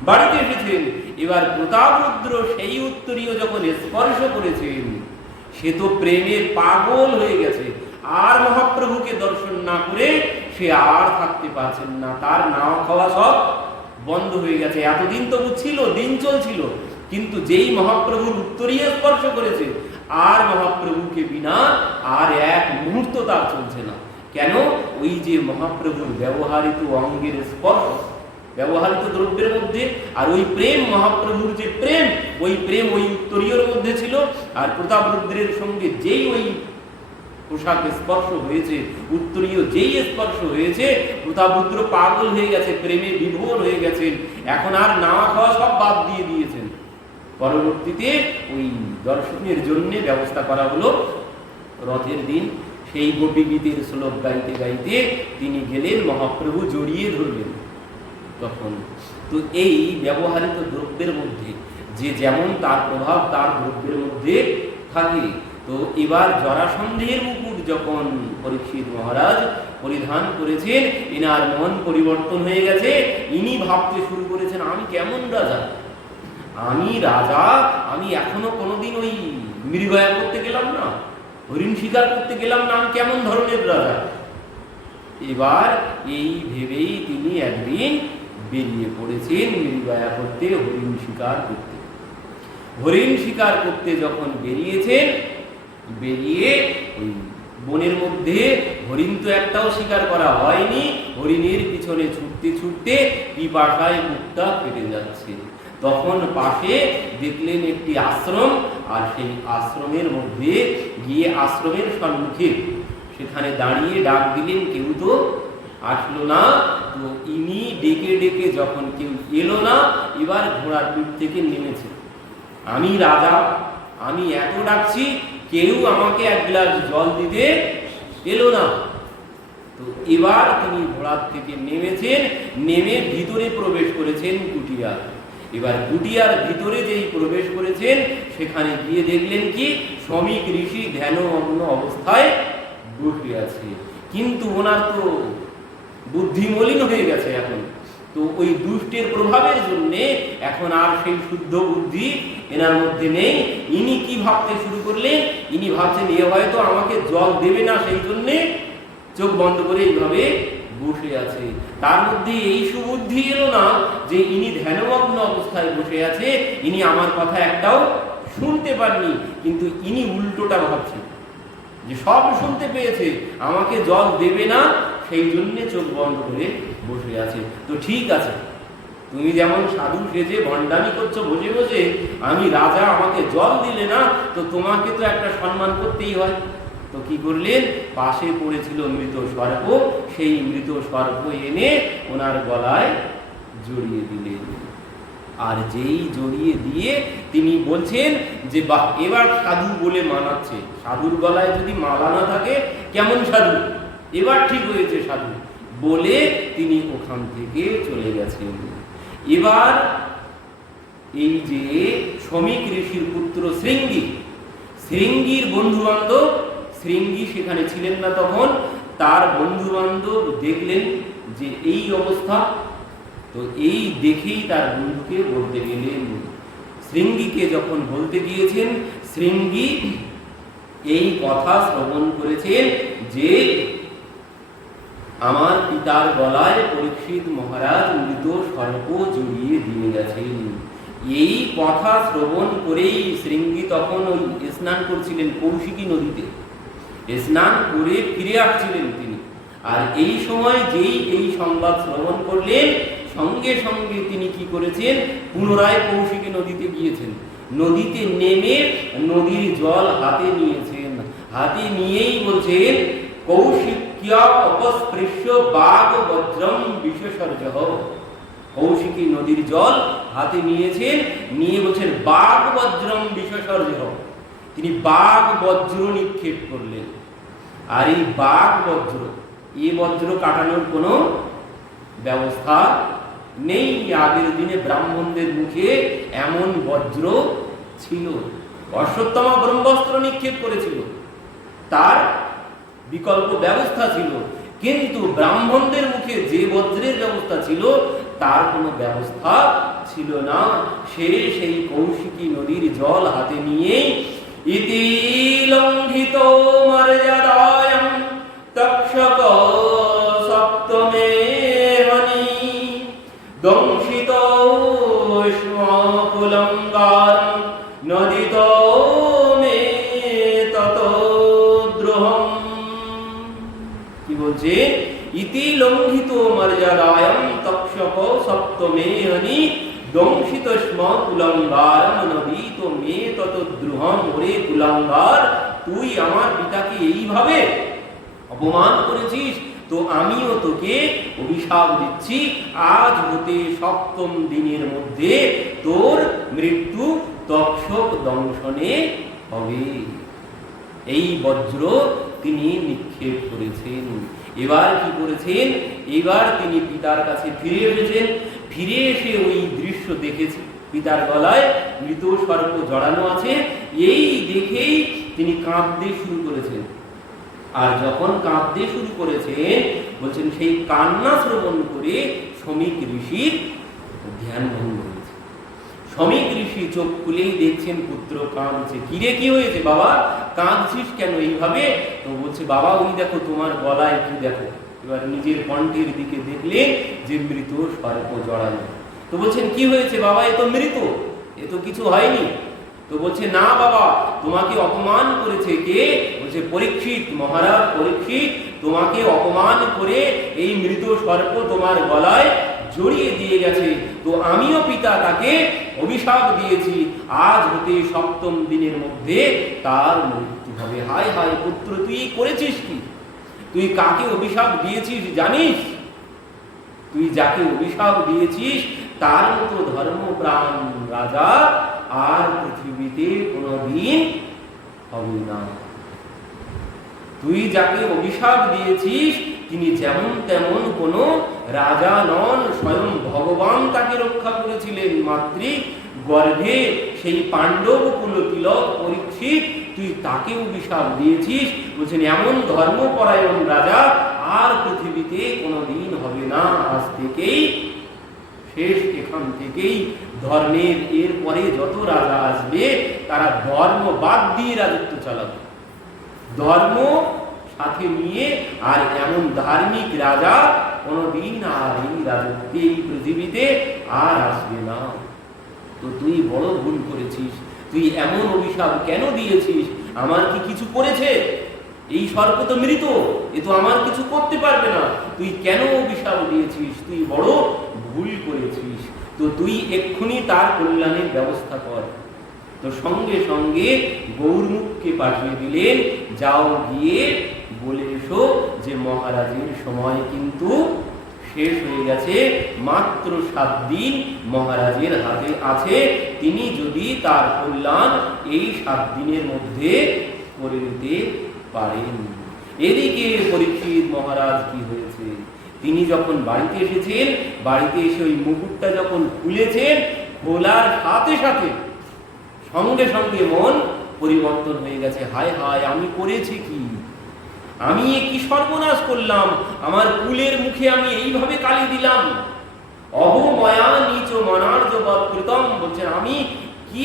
বাড়িতে এসেছেন। এবার প্রতাপরুদ্র সেই উত্তরীয় যখন স্পর্শ করেছেন, সে তো প্রেমে পাগল হয়ে গেছে। আর মহাপ্রভুকে দর্শন না করে সে আর থাকতে পারছেন না, তার নাওয়া খাওয়া সব বন্ধ হয়ে গেছে। এতদিন তো বুঝছিল, দিন চলছিল, কিন্তু যেই মহাপ্রভুর উত্তরীয় স্পর্শ করেছে, আর মহাপ্রভুকে বিনা আর এক মুহূর্ত তার চলছে না। কেন? ওই যে মহাপ্রভুর ব্যবহৃত অঙ্গের স্পর্শ, ব্যবহৃত দ্রব্যের মধ্যে, আর ওই প্রেম, মহাপ্রভুর যে প্রেম, ওই প্রেম ওই উত্তরীয়র মধ্যে ছিল। আর প্রতাপরুদ্রের সঙ্গে যেই ওই পোশাক স্পর্শ হয়েছে, উত্তরীয় যেই স্পর্শ হয়েছে, প্রতাপরুদ্র পাগল হয়ে গেছে, প্রেমে বিভোর হয়ে গেছেন। এখন আর নাওয়া খাওয়া সব বাদ দিয়ে দিয়েছেন। পরবর্তীতে ওই দর্শনের জন্য ব্যবস্থা করা হলো রথের দিন। সেই গোপী গীতের শ্লোক গাইতে গাইতে তিনি গেলেন, মহাপ্রভু জড়িয়ে ধরলেন তখন। তো এই ব্যবহৃত দ্রব্যের মধ্যে যে যেমন তার প্রভাব তার দ্রব্যের মধ্যে থাকে। তো এবার জরাসন্ধের মুকুট যখন পরীক্ষিত মহারাজ পরিধান করেছেন, এনার মন পরিবর্তন হয়ে গেছে। ইনি ভাবতে শুরু করেছেন, আমি কেমন রাজা, আমি রাজা, আমি এখনো কোনোদিন ওই মৃগয়া করতে গেলাম না, হরিণ শিকার করতে গেলাম না, আমি কেমন ধরনের রাজা। এবার এই ভেবেই তিনি একদিন বেরিয়ে পড়েছেন মৃগয়া করতে, হরিণ শিকার করতে। হরিণ শিকার করতে যখন বেরিয়েছেন, বেরিয়ে ওই বনের মধ্যে হরিণ তো একটাও শিকার করা হয়নি, হরিণের পিছনে ছুটতে ছুটতে পিপাসায় মুখটা ফেটে যাচ্ছে। তখন পাশে দেখলেন একটি আশ্রম, আর সেই আশ্রমের মধ্যে গিয়ে আশ্রমের সম্মুখে সেখানে দাঁড়িয়ে ডাক দিলেন, কেউ তো আসলো না। তো ইনি ডেকে ডেকে যখন কেউ এলো না, এবার ঘোড়ার পিঠ থেকে নেমেছে, আমি রাজা, আমি এত ডাকছি, কেউ আমাকে এক গ্লাস জল দিতে এলো না। তো এবার তিনি ঘোড়ার থেকে নেমেছেন, নেমে ভিতরে প্রবেশ করেছেন কুটিয়ার। এবার কুটিয়ার ভিতরে যেই প্রবেশ করেছেন, সেখানে গিয়ে দেখলেন কি শ্রমিক ঋষি ধ্যানমগ্ন অবস্থায় বসে আছে। কিন্তু ওনার তো বুদ্ধি মলিন হয়ে গেছে এখন। তো ওই দুষ্টের প্রভাবের জন্যে এখন আর সেই শুদ্ধ বুদ্ধি এনার মধ্যে নেই। ইনি কি ভাবতে শুরু করলেন, ইনি ভাবছেন এ হয়তো আমাকে জল দেবে না, সেই জন্যে চোখ বন্ধ করে এইভাবে বসে আছে। তার মধ্যে এই সুবুদ্ধি এলো না যে ইনি ধ্যানমগ্ন অবস্থায় বসে আছে, ইনি আমার কথা একটাও শুনতে পাননি, কিন্তু ইনি উল্টোটা ভাবছেন যে সব শুনতে পেয়েছে, আমাকে জল দেবে না, সেই জন্যে চোখ বন্ধ করে বসে আছে। তো ঠিক আছে, তুমি যেমন সাধু সেজে ভণ্ডামি করছো বসে বসে, আমি রাজা, আমাকে জল দিলে না, তো তোমাকে তো একটা সম্মান করতেই হয়। তো কি করলেন, পাশে পড়েছিল মৃত সর্প, সেই মৃত সর্প এনে ওনার গলায় জড়িয়ে দিলেন। আর যেই জড়িয়ে দিয়ে তিনি বলছেন যে বাহ, এবার সাধু বলে মানাচ্ছে। সাধুর গলায় যদি মালা না থাকে কেমন সাধু, এবার ঠিক হয়েছে সাধু বলে তিনি ওখান থেকে চলে গেছেন। এবার এই যে শমিক ঋষির পুত্র শৃঙ্গী, শৃঙ্গীর বন্ধু বান্ধব, শৃঙ্গী সেখানে ছিলেন না তখন, তার বন্ধু বান্ধব দেখলেন যে এই অবস্থা, তো এই দেখেই তার বন্ধুকে বলতে গেলেন। শৃঙ্গীকে যখন বলতে গিয়েছেন, শৃঙ্গী এই কথা শ্রবণ করেছেন যে আমার পিতার গলায় পরীক্ষিত মহারাজ মৃত সর্প জড়িয়ে দিয়ে গেছেন। এই কথা শ্রবণ করেই শৃঙ্গী তখন ওই স্নান করছিলেন কৌশিকী নদীতে, স্নান করে ফিরে আসছিলেন তিনি। আর এই সময় যেই এই সংবাদ শ্রবণ করলেন, সঙ্গে সঙ্গে তিনি কি করেছেন, পুনরায় কৌশিকী নদীতে গিয়েছেন। নদীতে নেমে নদীর জল হাতে নিয়েছেন, হাতে নিয়েই বলছেন কৌশিক্যা অপস্পৃশ্য বাঘ বজ্রম বিশেষর্যঃ। কৌশিকী নদীর জল হাতে নিয়েছেন, নিয়ে বলছেন বাঘ বজ্রম বিশেষর্যঃ। তিনি বাঘ বজ্র নিক্ষেপ করলেন। আর এই বাঘ বজ্র, এই বজ্র কাটানোর কোনো ব্যবস্থা নেই। আগের দিনে ব্রাহ্মণদের মুখে এমন বজ্র ছিল। অশ্বত্থামা ব্রহ্মাস্ত্র নিক্ষেপ করেছিল, তার বিকল্প ব্যবস্থা ছিল, কিন্তু ব্রাহ্মণদের মুখে যে বজ্রের ব্যবস্থা ছিল তার কোনো ব্যবস্থা ছিল না। সে সেই কৌশিকী নদীর জল হাতে নিয়ে ইতি লঙ্ঘিত মর্যাদায়াম তক্ষক সপ্তমে হনি দংশিত কুলঙ্গার নদিত মে তত দ্রোহম। কি বলছে, ইতি লঙ্ঘিত মর্যাদায়াম তক্ষক সপ্তমে হনি দংশিত স্ম কুলঙ্গারম নদিত মে তত দ্রোহম। ওরে কুলঙ্গার, তুই আমার পিতাকে এইভাবে অপমান করেছিস, তো আমিও তোকে অভিশাপ দিচ্ছি, আজ হতে সপ্তম দিনের মধ্যে তোর মৃত্যু তক্ষক দংশনে হবে। এই বজ্র তিনি নিক্ষেপ করেছেন। এবার কি করেছেন, এবার তিনি পিতার কাছে ফিরে এসেছেন। ফিরে এসে ওই দৃশ্য দেখেছে, পিতার গলায় মৃত সর্প জড়ানো আছে। এই দেখেই তিনি কাঁদতে শুরু করেছেন। আর যখন কাঁদতে শুরু করেছেন, বলছেন সেই কান্না শ্রবণ করে শমিক ঋষির ধ্যান ভঙ্গ হয়েছে। শমিক ঋষি চোখ খুলেই দেখছেন পুত্র কাঁদছে। কিরে, কি হয়েছে বাবা, কাঁদছিস কেন এইভাবে? তো বলছে বাবা, ওই দেখো তোমার গলায় কি দেখো। এবার নিজের কণ্ঠের দিকে দেখলেন যে মৃত সর্প জড়ানো। তো বলছেন কি হয়েছে বাবা, এ তো মৃত, এ তো কিছু হয়নি। তো বলছে না বাবা, তোমাকে অপমান করেছে কে? বলছে পরীক্ষিত মহারাজ, পরীক্ষিত তোমাকে অপমান করে এই মৃত সর্প তোমার গলায় জড়িয়ে দিয়ে গেছে। তো আমিও পিতা তাকে অভিশাপ দিয়েছি, আজ হতে সপ্তম দিনের মধ্যে তার মৃত্যু হবে। হায় হায় পুত্র, তুই করেছিস কি? তুই কাকে অভিশাপ দিয়েছিস জানিস? তুই যাকে অভিশাপ দিয়েছিস তার মতো ধর্মপ্রাণ রাজা আর পৃথিবীতে কোনোদিন হবে না। তুই যাকে অভিশাপ দিয়েছিস তিনি যেমন তেমন কোনো রাজা নন, স্বয়ং ভগবান তাকে রক্ষা করেছিলেন মাতৃ গর্ভে। সেই পাণ্ডব কুলতিলক পরীক্ষিত, তুই তাকে অভিশাপ দিয়েছিস। বলছেন এমন ধর্মপরায়ণ রাজা আর পৃথিবীতে কোনোদিন হবে না, আজ থেকেই শেষ, এখান থেকেই ধর্মের এরপরে যত রাজা আসবে তারা ধর্ম বাদ দিয়ে রাজত্ব চালাবে, ধর্ম সাথে নিয়ে। আর এমন ধার্মিক রাজা কোনোদিন আর এই রাজত্বে এই পৃথিবীতে আর আসবে না। তো তুই বড় ভুল করেছিস, তুই এমন অভিশাপ কেন দিয়েছিস? আমার কি কিছু করেছে? এই সর্প তো মৃত, এ তো আমার কিছু করতে পারবে না, তুই কেন অভিশাপ দিয়েছিস? তুই বড় ভুল করেছিস, তো তুই এক্ষুনি তার কল্যাণের ব্যবস্থা কর। তো সঙ্গে সঙ্গে গৌরমুখকে পাঠিয়ে দিলেন, যাও গিয়ে বলে এসো যে মহারাজের সময় কিন্তু শেষ হয়ে গেছে, মাত্র 7 দিন মহারাজের হাতে আছে, তিনি যদি তার কল্যাণ এই 7 দিনের মধ্যে করে নিতে পারেন। এদিকে পরীক্ষিত মহারাজ কি হয়েছে, তিনি যখন বাড়িতে এসেছেন, বাড়িতে এসে ওই মুকুটটা যখন খুলেছেন, খোলার সাথে সাথে সঙ্গে সঙ্গে মন পরিবর্তন হয়ে গেছে। হায় হায়, আমি করেছি কি? আমি কি সর্বনাশ করলাম? আমার কুলের মুখে আমি এইভাবে কালি দিলাম। অহময়া নিচ মনার্য বৎকৃতম, বলছেন আমি কি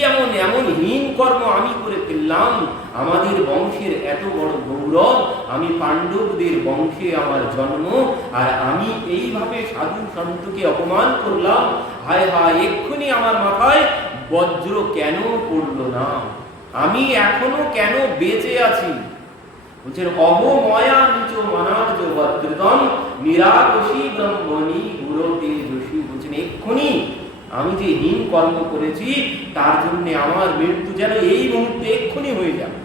এমন হীন কর্ম আমি করে ফেললাম? আমাদের বংশের এত বড় গৌরব, আমি পাণ্ডবদের বংশে আমার জন্ম, আর আমি এইভাবে সাধু সন্তকে অপমান করলাম। হায় হায়, এক্ষুনি আমার মাথায় বজ্র কেন পড়লো না? আমি এখনো কেন বেঁচে আছি? বলছেন অহময়া নিচ মনার্য বৎকৃতম নিরাকোষী ব্রহ্মণি গুরুতে যোশী। বলছেন এক্ষুনি আমি যে হীন কর্ম করেছি তার জন্য আমার মৃত্যু যেন এই মুহূর্তে এক্ষুনি হয়ে যাবে।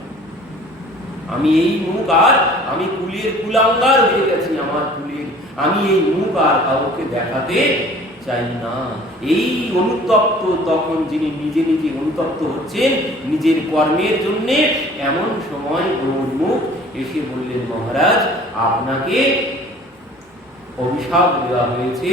আমি এই মুখ আর, আমি কুলের কুলাঙ্গার হয়ে গেছি, আমার কুলের, আমি এই মুখ আর কাউকে দেখাতে চাই না। এই অনুতপ্ত, তখন যিনি নিজে নিজে অনুতপ্ত হচ্ছেন নিজের কর্মের জন্য, এমন সময় গৌরমুখ এসে বললেন, মহারাজ আপনাকে অভিশাপ দেওয়া হয়েছে,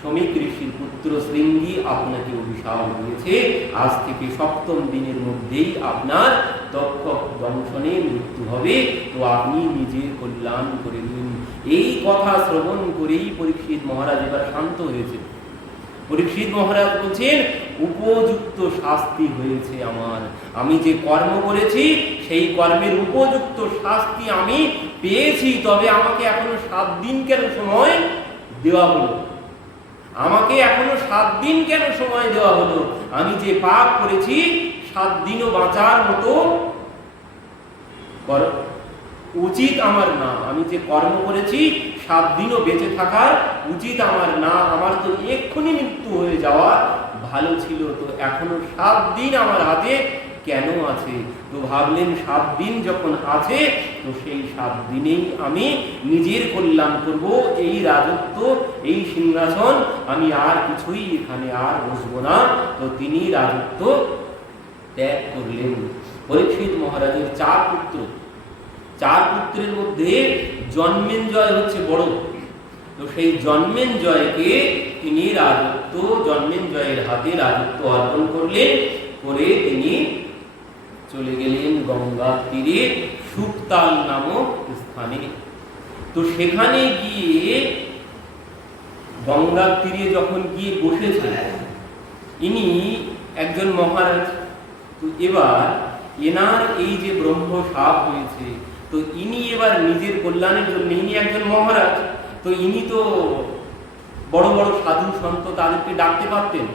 শমিক ঋষির পুত্র শৃঙ্গী আপনাকে অভিশাপ দিয়েছে, আজ থেকে 7ম দিনের মধ্যেই আপনার দক্ষ দংশনে মৃত্যু হবে, তো আপনি নিজের কল্যাণ করে দিন। এই কথা শ্রবণ করেই পরীক্ষিত মহারাজ এবার শান্ত হয়েছে। পরীক্ষিত মহারাজ বলছেন উপযুক্ত শাস্তি হয়েছে আমার, আমি যে কর্ম করেছি সেই কর্মের উপযুক্ত শাস্তি আমি পেয়েছি, তবে আমাকে এখনো 7 দিন কেন সময় দেওয়া হলো? আমাকে এখনো 7 দিন কেন সময় দেওয়া হলো? আমি যে পাপ করেছি 7 দিনও বাঁচার মতো উচিত আমার না। আমি যে কর্ম করেছি 7 দিনও বেঁচে থাকার উচিত আমার না। আমার তো এক্ষুনি মৃত্যু হয়ে যাওয়া ভালো ছিল, তো এখনো 7 দিন আমার হাতে কেন আছে? তো ভাবলেন 7 দিন যখন আছে, তো সেই 7 দিনেই আমি নিজের কল্যাণ করব। এই রাজত্ব, এই সিংহাসন আমি আর কিছুই এখানে আর বসবো না। তো তিনি রাজত্ব ত্যাগ করলেন। পরীক্ষিত মহারাজের 4 পুত্র, 4 পুত্রের মধ্যে জন্মেঞ্জয় হচ্ছে বড়। তো সেই জন্মেঞ্জয়কে তিনি রাজত্ব, জন্মেঞ্জয়ের হাতে রাজত্ব অর্পণ করলেন, করে তিনি চলে গেলেন গঙ্গার তীরে সুক্তাল নামক স্থানে। তো সেখানে গিয়ে গঙ্গার তীরে যখন গিয়ে বসেছেন, ইনি একজন মহারাজ। তো এবার এনার এই যে ব্রহ্ম সাপ হয়েছে, তো ইনি এবার নিজের কল্যাণের জন্য, ইনি একজন মহারাজ, তো ইনি তো বড় বড় সাধু সন্ত তাদেরকে ডাকতে পারতেন,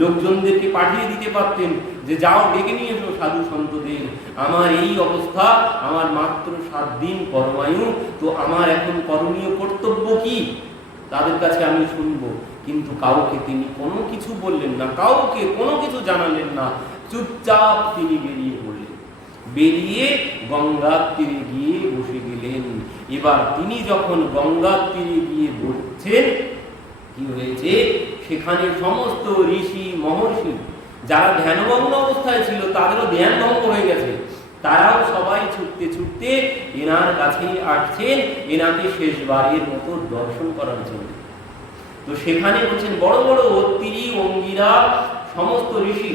লোকজনদেরকে পাঠিয়ে দিতে পারতেন যে যাও ডেকে নিয়ে এসো সাধু সন্তদের, আমার এই অবস্থা, আমার মাত্র 7 দিন পরমায়ু, তো আমার এখন করণীয় কর্তব্য কি তাদের কাছে আমি শুনবো। কিন্তু কাউকে তিনি কোনো কিছু বললেন না, কাউকে কোনো কিছু জানালেন না, চুপচাপ তিনি বেরিয়ে পড়লেন, বেরিয়ে গঙ্গার তীরে গিয়ে বসে গেলেন। এবার তিনি যখন গঙ্গার তীরে গিয়ে বসছেন, কি হয়েছে, সেখানে সমস্ত ঋষি মহর্ষি যারা ধ্যানভগ্ন অবস্থায় ছিল তাদেরও ধ্যান ভঙ্গ হয়ে গেছে, তারাও সবাই ছুটতে ছুটতে এনার কাছেই আসছেন এনাকে শেষবারের মতো দর্শন করার জন্য। তো সেখানে বলছেন বড় বড় অত্তিরি, অঙ্গিরা, সমস্ত ঋষি,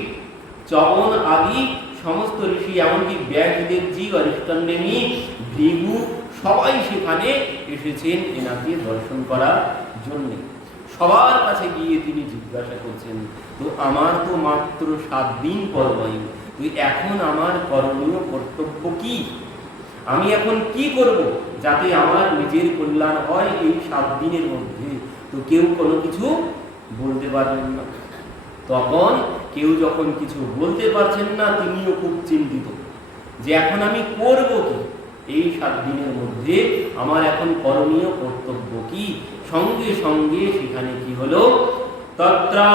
চবন আদি সমস্ত ঋষি, এমনকি ব্যাসদেবজি, অরিষ্টনেমি, ভৃগু, সবাই সেখানে এসেছেন এনাকে দর্শন করার জন্য। সবার কাছে গিয়ে তিনি জিজ্ঞাসা করছেন, তো আমার তো মাত্র 7 দিন পরবায়ু, তো এখন আমার করণীয় কর্তব্য কি? আমি এখন কি করব যাতে আমার নিজের কল্যাণ হয় এই 7 দিনের মধ্যে? তো কেউ কোনো কিছু বলতে পারলেন না। তখন কেউ যখন কিছু বলতে পারছেন না, তিনিও খুব চিন্তিত যে এখন আমি করব কি, এই 7 দিনের মধ্যে আমার এখন করণীয় কর্তব্য কি? সঙ্গে সঙ্গে সেখানে কি হলো, তত্রা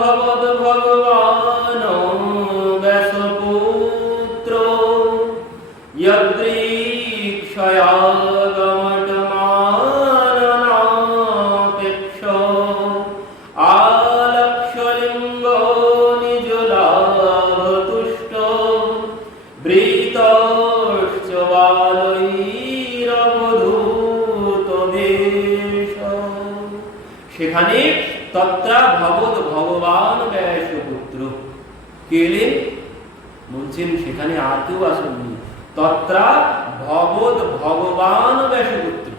ভগবদ ভগবান ব্যাসপুত্র যদৃক্ষয়াগমটমাননাপেক্ষ আলক্ষ্যলিঙ্গ নিজলাভতুষ্ট বৃতশ্চ বালৈরবধূত বেশ। সেখানে তত্রা ভগবদ ভগবান ব্যাসপুত্র কে এলেন? বলছেন সেখানে আর কেউ আসেননি, তত্রা ভগবদ ভগবান ব্যাসপুত্র,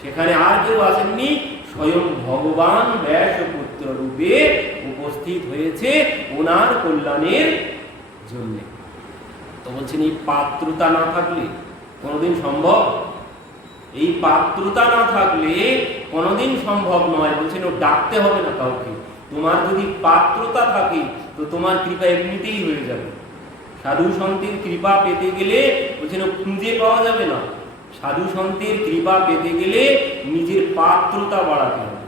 সেখানে আর কেউ আসেননি, স্বয়ং ভগবান ব্যাসপুত্র রূপে উপস্থিত হয়েছে ওনার কল্যাণের জন্য। তো বলছেন এই পাত্রতা না থাকলে কোনোদিন সম্ভব? এই পাত্রতা না থাকলে কোনোদিন সম্ভব নয়। বলছেন ও ডাকতে হবে না কাউকে, তোমার যদি পাত্রতা থাকে তো তোমার কৃপা এমনিতেই হয়ে যাবে। সাধু সন্তের কৃপা পেতে গেলে বলছেন খুঁজে পাওয়া যাবে না। সাধু সন্তের কৃপা পেতে গেলে নিজের পাত্রতা বাড়াতে হবে।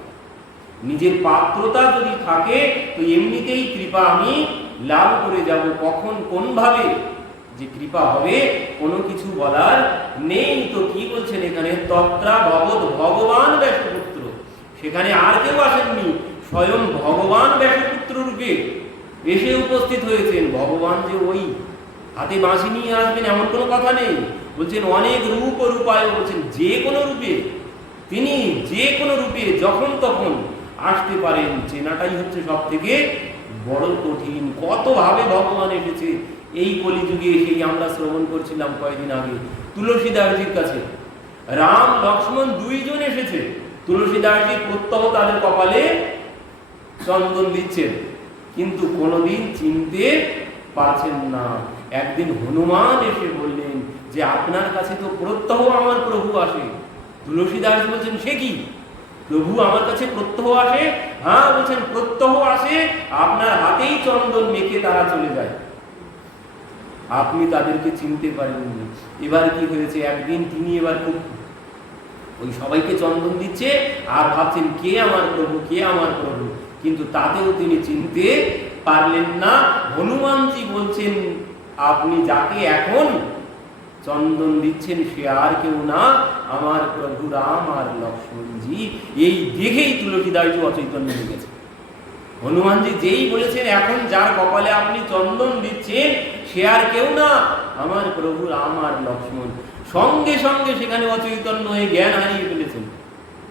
নিজের পাত্রতা যদি থাকে তো এমনিতেই কৃপা আমি লাভ করে যাব। কখন কোন ভাবে যে কৃপা হবে কোনো কিছু বলার নেই। তো কি বলছেন এখানে, তত্রা ভগবদ ভগবান ব্যাসপুত্র, সেখানে আর কেউ আসেননি, স্বয়ং ভগবান ব্যাসপুত্র রূপে এসে উপস্থিত হয়েছেন। ভগবান যে ওই হাতে বাঁশি নিয়ে আসবেন এমন কোনো কথা নেই। বলছেন অনেক রূপ ও রূপায়, বলছেন যে কোনো রূপে, তিনি যে কোনো রূপে যখন তখন আসতে পারেন। চেনাটাই হচ্ছে সব থেকে বড় কঠিন। কত ভাবে ভগবান এসেছে এই কলিযুগে। সেই আমরা শ্রবণ করছিলাম কয়েকদিন আগে তুলসীদাসজির কাছে, রাম লক্ষ্মণ 2 জন এসেছে। তুলসীদাসজি প্রত্যহ তাদের কপালে চন্দন দিচ্ছেন, কিন্তু কোনোদিন চিনতে পারছেন না। একদিন হনুমান এসে বললেন যে আপনার কাছে তো প্রত্যহ আমার প্রভু আসে। তুলসীদাস বলছেন সে কি, প্রভু আমার কাছে প্রত্যহ আসে? হ্যাঁ বলছেন প্রত্যহ আসে, আপনার হাতেই চন্দন মেখে তারা চলে যায়, আপনি তাদেরকে চিনতে পারেননি। এবার কি হয়েছে, একদিন তিনি এবার খুব ওই সবাইকে চন্দন দিচ্ছে আর ভাবছেন কে আমার প্রভু, কে আমার প্রভু, কিন্তু তাতেও তিনি চিনতে পারলেন না। হনুমানজি বলছেন আপনি যাকে এখন চন্দন দিচ্ছেন সে আর কেউ না, আমার প্রভু রাম আর লক্ষ্মণজি। এই দেখেই তুলসীদাসজি অচৈতন্য হয়ে গেছে। হনুমানজি যেই বলেছেন এখন যার কপালে আপনি চন্দন দিচ্ছেন সে আর কেউ না, আমার প্রভু রাম আর লক্ষ্মণ, সঙ্গে সঙ্গে সেখানে অচৈতন্য হয়ে জ্ঞান হারিয়ে ফেলেছেন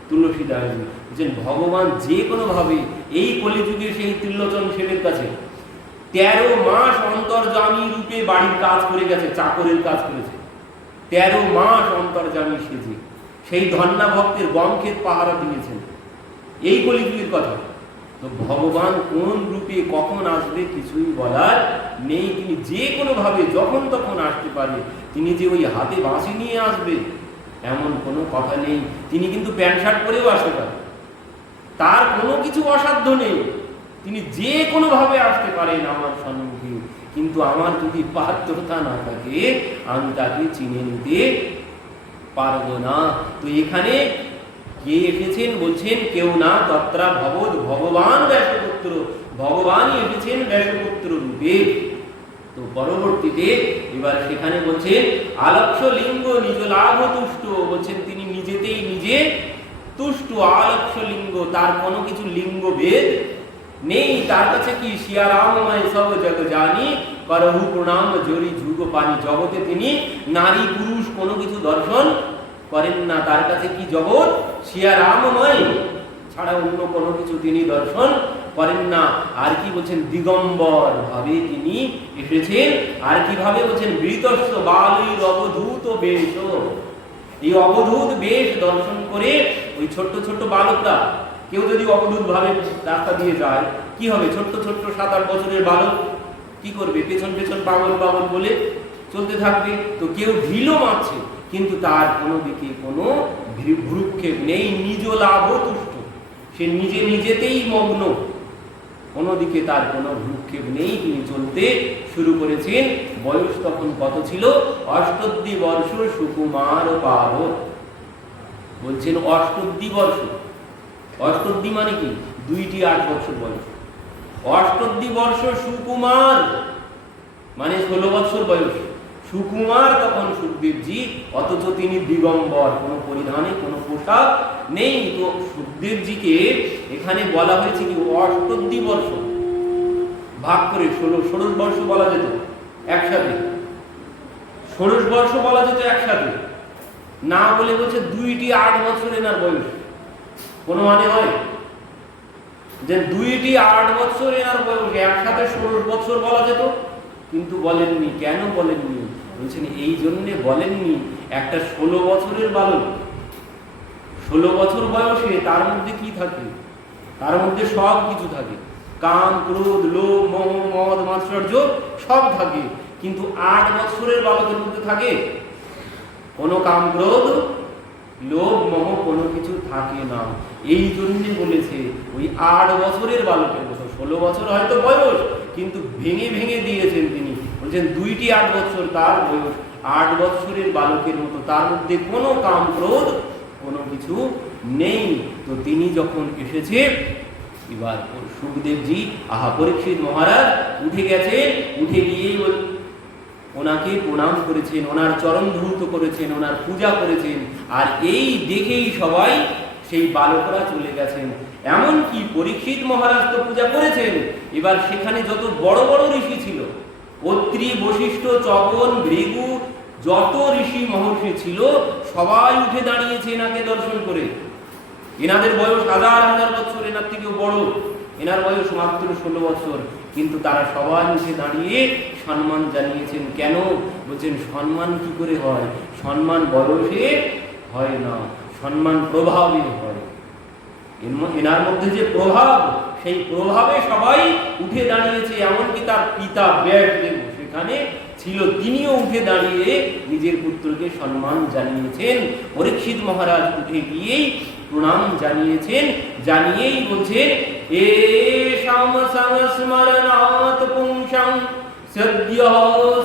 তুলসীদাসজি। বলছেন ভগবান যে কোনো ভাবে এই কলিযুগে সেই ত্রিলোচন সেনের কাছে 13 মাস অন্তর্যামী রূপে বাড়ির কাজ করে গেছে, চাকরের কাজ করেছে। 13 মাস অন্তর্যামী সেজে সেই ধন্যা ভক্তের গমক্ষেত পাহারা দিয়েছেন। এই কলিযুগের কথা। তো ভগবান কোন রূপে কখন আসবে কিছুই বলার নেই। তিনি যে কোনো ভাবে যখন তখন আসতে পারে। তিনি যে ওই হাতে বাঁশি নিয়ে আসবে এমন কোনো কথা নেই। তিনি কিন্তু প্যান্ট শার্ট পরেও আসতে পারেন, তার কোনো কিছু অসাধ্য নেই। তিনি যে কোনো ভাবে আসতে পারেন আমার সম্মুখে, কিন্তু আমার যদি পাত্রতা না থাকে আমি তাকে চিনে নিতে পারবো না। তো এখানে কে এসেছেন বলছেন কেউ না, তত্রা ভগবদ ভগবান ব্যাসপুত্র, ভগবানই এসেছেন ব্যাসপুত্র রূপে। তো পরবর্তীতে এবার সেখানে বলছেন আলক্ষ্য লিঙ্গ নিজ লাভ তুষ্ট, বলছেন তিনি নিজেতেই নিজে তুষ্ট। আলক্ষ্য লিঙ্গ, তার কোনো কিছু লিঙ্গ ভেদ নেই। তার কাছে কি শিয়ারামময় সব জগ জানি করহু প্রণাম জরি যুগ পানি। জগতে তিনি নারী পুরুষ কোনো কিছু দর্শন করেন না। তার কাছে কি জগৎ শিয়ারামময় ছাড়া অন্য কোনো কিছু তিনি দর্শন করেন না। আর কি বলছেন দিগম্বর ভাবে তিনি এসেছেন। আর কিভাবে বলছেন বৃতস্ব বালই অবধূত বেশ, এই অবধূত বেশ দর্শন করে ওই ছোট্ট ছোট্ট বালকরা, কেউ যদি অবধূত ভাবে রাস্তা দিয়ে যায় কি হবে, ছোট্ট ছোট্ট 7-8 বছরের বালক কি করবে, পেছন পেছন পাগল পাগল বলে চলতে থাকবে। তো কেউ ঢিলও মারছে, কিন্তু তার কোনো দিকে কোনো ভ্রুক্ষেপ নেই, নিজ লাভ তুষ্ট, সে নিজে নিজেতেই মগ্ন, কোনো দিকে তার কোনো ভ্রুক্ষেপ নেই, তিনি চলতে শুরু করেছেন। বয়স তখন কত ছিল? 8 বর্ষ সুকুমার পার। বলছেন 8 বর্ষ, 8 মানে কি? 2টি 8 বছর বয়স। 8 বর্ষ সুকুমার মানে 16 বছর বয়স। সুকুমার তখন সুখদেবজি, অথচ তিনি দিগম্বর, কোনো পরিধানে কোনো পোশাক নেই। তো সুখদেবজিকে এখানে বলা হয়েছে কি 8 বর্ষ ভাগ করে 16 বর্ষ বলা যেত একসাথে, 16 বর্ষ বলা যেত একসাথে, না বলে বলছে 2টি 8 বছর এনার বয়স। কোনো মানে হয় যে 2টি 8 বছর এনার বয়স একসাথে 16 বছর বলা যেত? কিন্তু বলেননি। কেন বলেননি? বলছেন এই জন্যে বলেননি, একটা 16 বছরের বালক, 16 বছর বয়সে তার মধ্যে কি থাকে? তার মধ্যে সব কিছু থাকে, কাম, ক্রোধ, লোভ, মোহ, মদ, মাৎসর্য সব থাকে। কিন্তু 8 বছরের বালকের মধ্যে থাকে কোনো কাম, ক্রোধ, লোভ, মোহ কোনো কিছু থাকে না। এই জন্যে বলেছে ওই 8 বছরের বালকের মতো। 16 বছর হয়তো বয়স, কিন্তু ভেঙে ভেঙে দিয়েছেন তিনি। বলছেন 2টি 8 বছর তার বয়স, 8 বছরের বালকের মতো, তার মধ্যে কোনো কাম, ক্রোধ কোনো কিছু নেই। তো তিনি যখন এসেছে, এবার সুখদেবজি পরীক্ষিত মহারাজ উঠে গেছেন, উঠে গিয়ে ওনাকে প্রণাম করেছেন, ওনার চরণ ধৌত করেছেন, ওনার পূজা করেছেন। আর এই দেখেই সবাই, সেই বালকরা চলে গেছেন। এমনকি পরীক্ষিত মহারাজ তো পূজা করেছেন, এবার সেখানে যত বড় বড় ঋষি ছিল, অত্রি, বশিষ্ঠ, চপন, ভৃগু, যত ঋষি মহর্ষি ছিল সবাই উঠে দাঁড়িয়েছে এনাকে দর্শন করে। এনাদের বয়স হাজার হাজার বছর এনার থেকেও বড়, এনার বয়স মাত্র 16 বছর, কিন্তু তারা সবাই উঠে দাঁড়িয়ে সম্মান জানিয়েছেন। কেন? বলছেন সম্মান কি করে হয়? সম্মান বয়সে হয় না, সম্মান প্রভাবে হয়। এনার মধ্যে যে প্রভাব, সেই প্রভাবে সবাই উঠে দাঁড়িয়েছে। এমনকি তার পিতা ব্যাসদেব সেখানে ছিল, তিনিও উঠে দাঁড়িয়ে নিজের পুত্রকে সম্মান জানিয়েছেন। পরীক্ষিত মহারাজ উঠে গিয়েই প্রণাম জানিয়েছেন, জানিয়েই বলছেন এষাম সংস্মরণাৎ পুংসাং সদ্য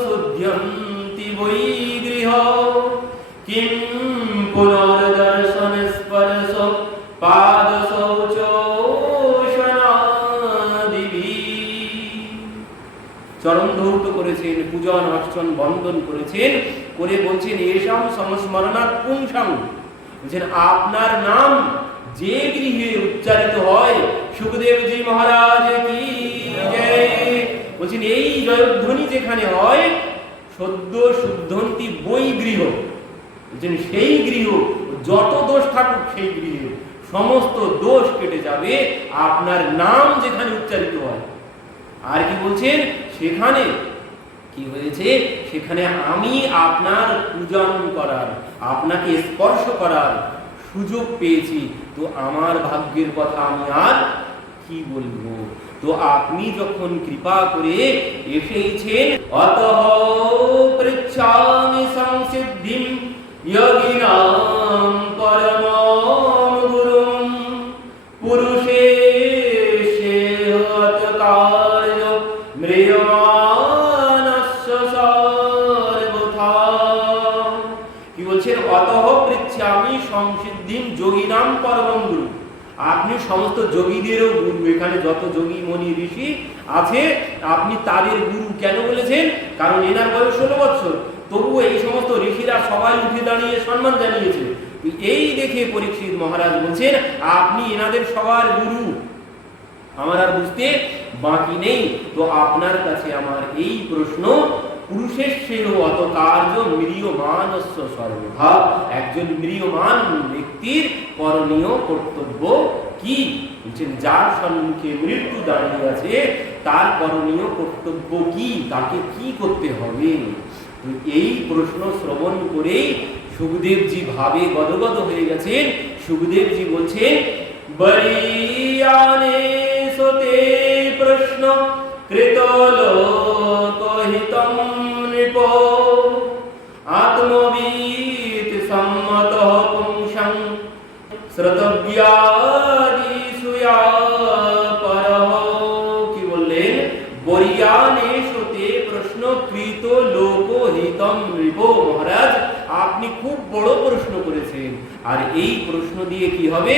শুদ্ধ্যন্তি বৈ গৃহ কিং পুনর্দর্শন স্পর্শ পাদ শৌচোষণাদিভি। চরণ ধৌত করেছেন, পূজন অর্চন বন্দন করেছেন, করে বলছেন এষাম সংস্মরণাৎ পুংসাং, বলছেন আপনার নাম যে গৃহে উচ্চারিত হয়, সুখদেবজি মহারাজ কি জয়। বলছেন এই জয়ধ্বনি যেখানে হয়, সদ্য শুদ্ধন্তি বৈ গৃহ, বলছেন সেই গৃহ যত দোষ থাকুক সেই গৃহে সমস্ত দোষ কেটে যাবে আপনার নাম যেখানে উচ্চারিত হয়। আর কি বলছেন? সেখানে কি হয়েছে? সেখানে আমি আপনার পূজন করার, আপনাকে স্পর্শ করার সুযোগ পেয়েছি। তো আমার ভাগ্যের কথা আমি আর কি বলবো? তো আপনি যখন কৃপা করে এসেছেন, অতঃ পৃচ্ছামি সংসিদ্ধিম যোগিনাম পরমং গুরুম পুরুষেষেহত কার্য ম্রিয়মানস্য সর্বথা। কি বলছেন? অতঃ পৃচ্ছামি সংসিদ্ধিম যোগিনাম পরমং গুরু, আপনি সমস্ত যোগীদেরও গুরু। এখানে যত যোগী মনি ঋষি আছে আপনি তাদের গুরু। কেন বলেছেন? কারণ এনার বয়স 16 বছর, তবুও এই সমস্ত ঋষিরা সবাই উঠে দাঁড়িয়ে সম্মান জানিয়েছে। এই দেখে পরীক্ষিত মহারাজ বলছেন আপনি এনাদের সবার গুরু, আমার আর বুঝতে বাকি নেই। তো আপনার কাছে আমার এই প্রশ্ন, পুরুষের সেও অত কার্য ম্রিয়মানস্য সর্বথা, একজন ম্রিয়মান ব্যক্তির করণীয় কর্তব্য কি? বলছেন যার সম্মুখে মৃত্যু দাঁড়িয়ে আছে তার করণীয় কর্তব্য কি, তাকে কি করতে হবে? তো এই প্রশ্ন শ্রবণ করেই সুখদেবজি ভাবে গদগদ হয়ে গেছেন। সুখদেবজি বলছেন, বরিয়ানে সোতে প্রশ্ন কৃত লোকহিতম নৃপ আত্মবিদ সম্মত পুংসং শ্রতব্যাদি সুয়া পরহ। কি বললেন? বরিয়ানে সোতে প্রশ্ন কৃত লোকহিতম নৃপ। মহারাজ, আপনি খুব বড় প্রশ্ন করেছেন, আর এই প্রশ্ন দিয়ে কি হবে?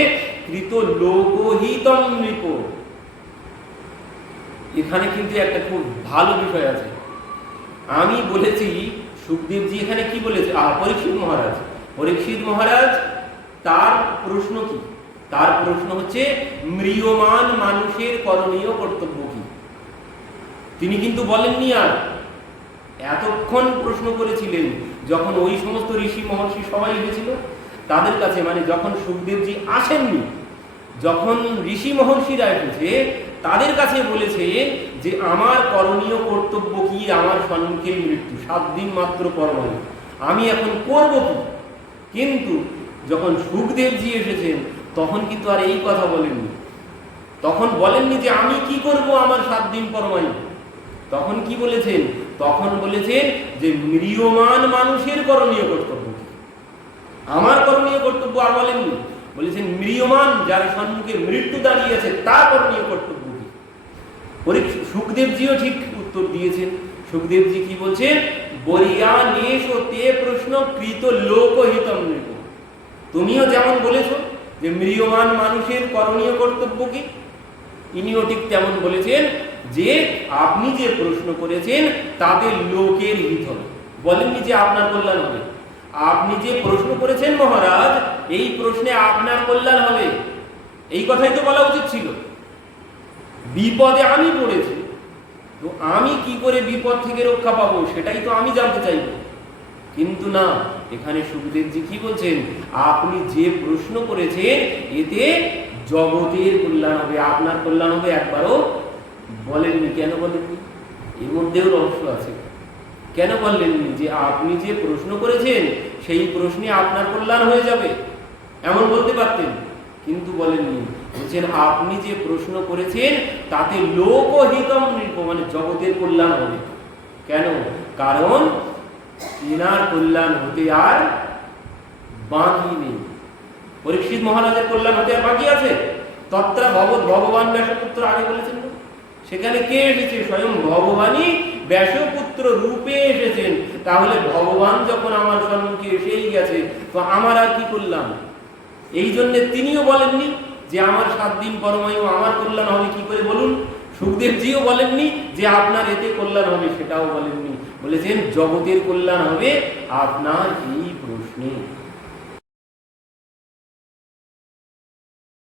কৃত লোকহিতম নৃপ। এখানে কিন্তু একটা খুব ভালো বিষয় আছে। আমি বলেছি, সুখদেবজি এখানে কি বলেছে? পরীক্ষিত মহারাজ তার প্রশ্ন কি? তার প্রশ্ন হচ্ছে ম্রিয়মান মানুষের করণীয় কর্তব্য কি। তিনি কিন্তু বলেননি, আর এতক্ষণ প্রশ্ন করেছিলেন যখন ওই সমস্ত ঋষি মহর্ষি সবাই এসেছিল তাদের কাছে, মানে যখন সুখদেবজি আসেননি, যখন ঋষি মহর্ষিরা এসেছে তাদের কাছে বলেছে যে আমার করণীয় কর্তব্য কি, আমার সম্মুখে মৃত্যু, 7 দিন মাত্র পরমায়ু, আমি এখন করব কি। কিন্তু যখন সুখদেবজি এসেছেন তখন কিন্তু আর এই কথা বলেননি। তখন বলেননি যে আমি কি করব আমার 7 দিন পরমায়ু। তখন কি বলেছেন? তখন বলেছেন যে ম্রিয়মান মানুষের করণীয় কর্তব্য কি, আমার করণীয় কর্তব্য আর বলেননি। বলেছেন ম্রিয়মান, যার সম্মুখে মৃত্যু দাঁড়িয়ে আছে, তার করণীয় কর্তব্য কি। সুখদেবজিও ঠিক উত্তর দিয়েছেন। সুখদেবজি কি বলছেন? বরিয়ানে সোতে প্রশ্ন কৃত লোকহিতম নৃপ। তুমিও যেমন বলেছো যে ম্রিয়মান মানুষের করণীয় কর্তব্য কি, ইনিও ঠিক তেমন বলেছেন যে আপনি যে প্রশ্ন করেছেন তাতে লোকের হিত হবে। বলেননি যে আপনার কল্যাণ হবে। আপনি যে প্রশ্ন করেছেন মহারাজ, এই প্রশ্নে আপনার কল্যাণ হবে, এই কথাই তো বলা উচিত ছিল। বিপদে আমি পড়েছি, তো আমি কি করে বিপদ থেকে রক্ষা পাবো সেটাই তো আমি জানতে চাইব। কিন্তু না, এখানে সুখদেবজি কি বলছেন? আপনি যে প্রশ্ন করেছেন এতে জগতের কল্যাণ হবে, আপনার কল্যাণ হবে, একবারও বলেননি। কেন বলেননি? এর মধ্যেও রহস্য আছে। কেন বললেননি যে আপনি যে প্রশ্ন করেছেন সেই প্রশ্নে আপনার কল্যাণ হয়ে যাবে, এমন বলতে পারতেন, কিন্তু বলেননি। বলছেন আপনি যে প্রশ্ন করেছেন তাতে লোকহিতম নৃপ, মানে জগতের কল্যাণ হবে। কেন? কারণ এনার কল্যাণ হতে আর বাকি নেই। পরীক্ষিত মহারাজের কল্যাণ হতে আর বাকি আছে? তত্রা ভগবান ব্যাসপুত্র আগে বলেছেন না? সেখানে কে এসেছে? স্বয়ং ভগবানই ব্যাসপুত্র রূপে এসেছেন। তাহলে ভগবান যখন আমার সম্মুখে এসেই গেছে, তো আমার আর কি কল্যাণ? এই জন্য তিনিও বলেননি যে আমার 7 দিন পরমায়ু, আমার কল্যাণ হবে কি করে বলুন। সুখদেবজিও বলেননি যে আপনার এতে কল্যাণ হবে, সেটাও বলেননি। বলেছেন জগতের কল্যাণ হবে আপনার এই প্রশ্নে।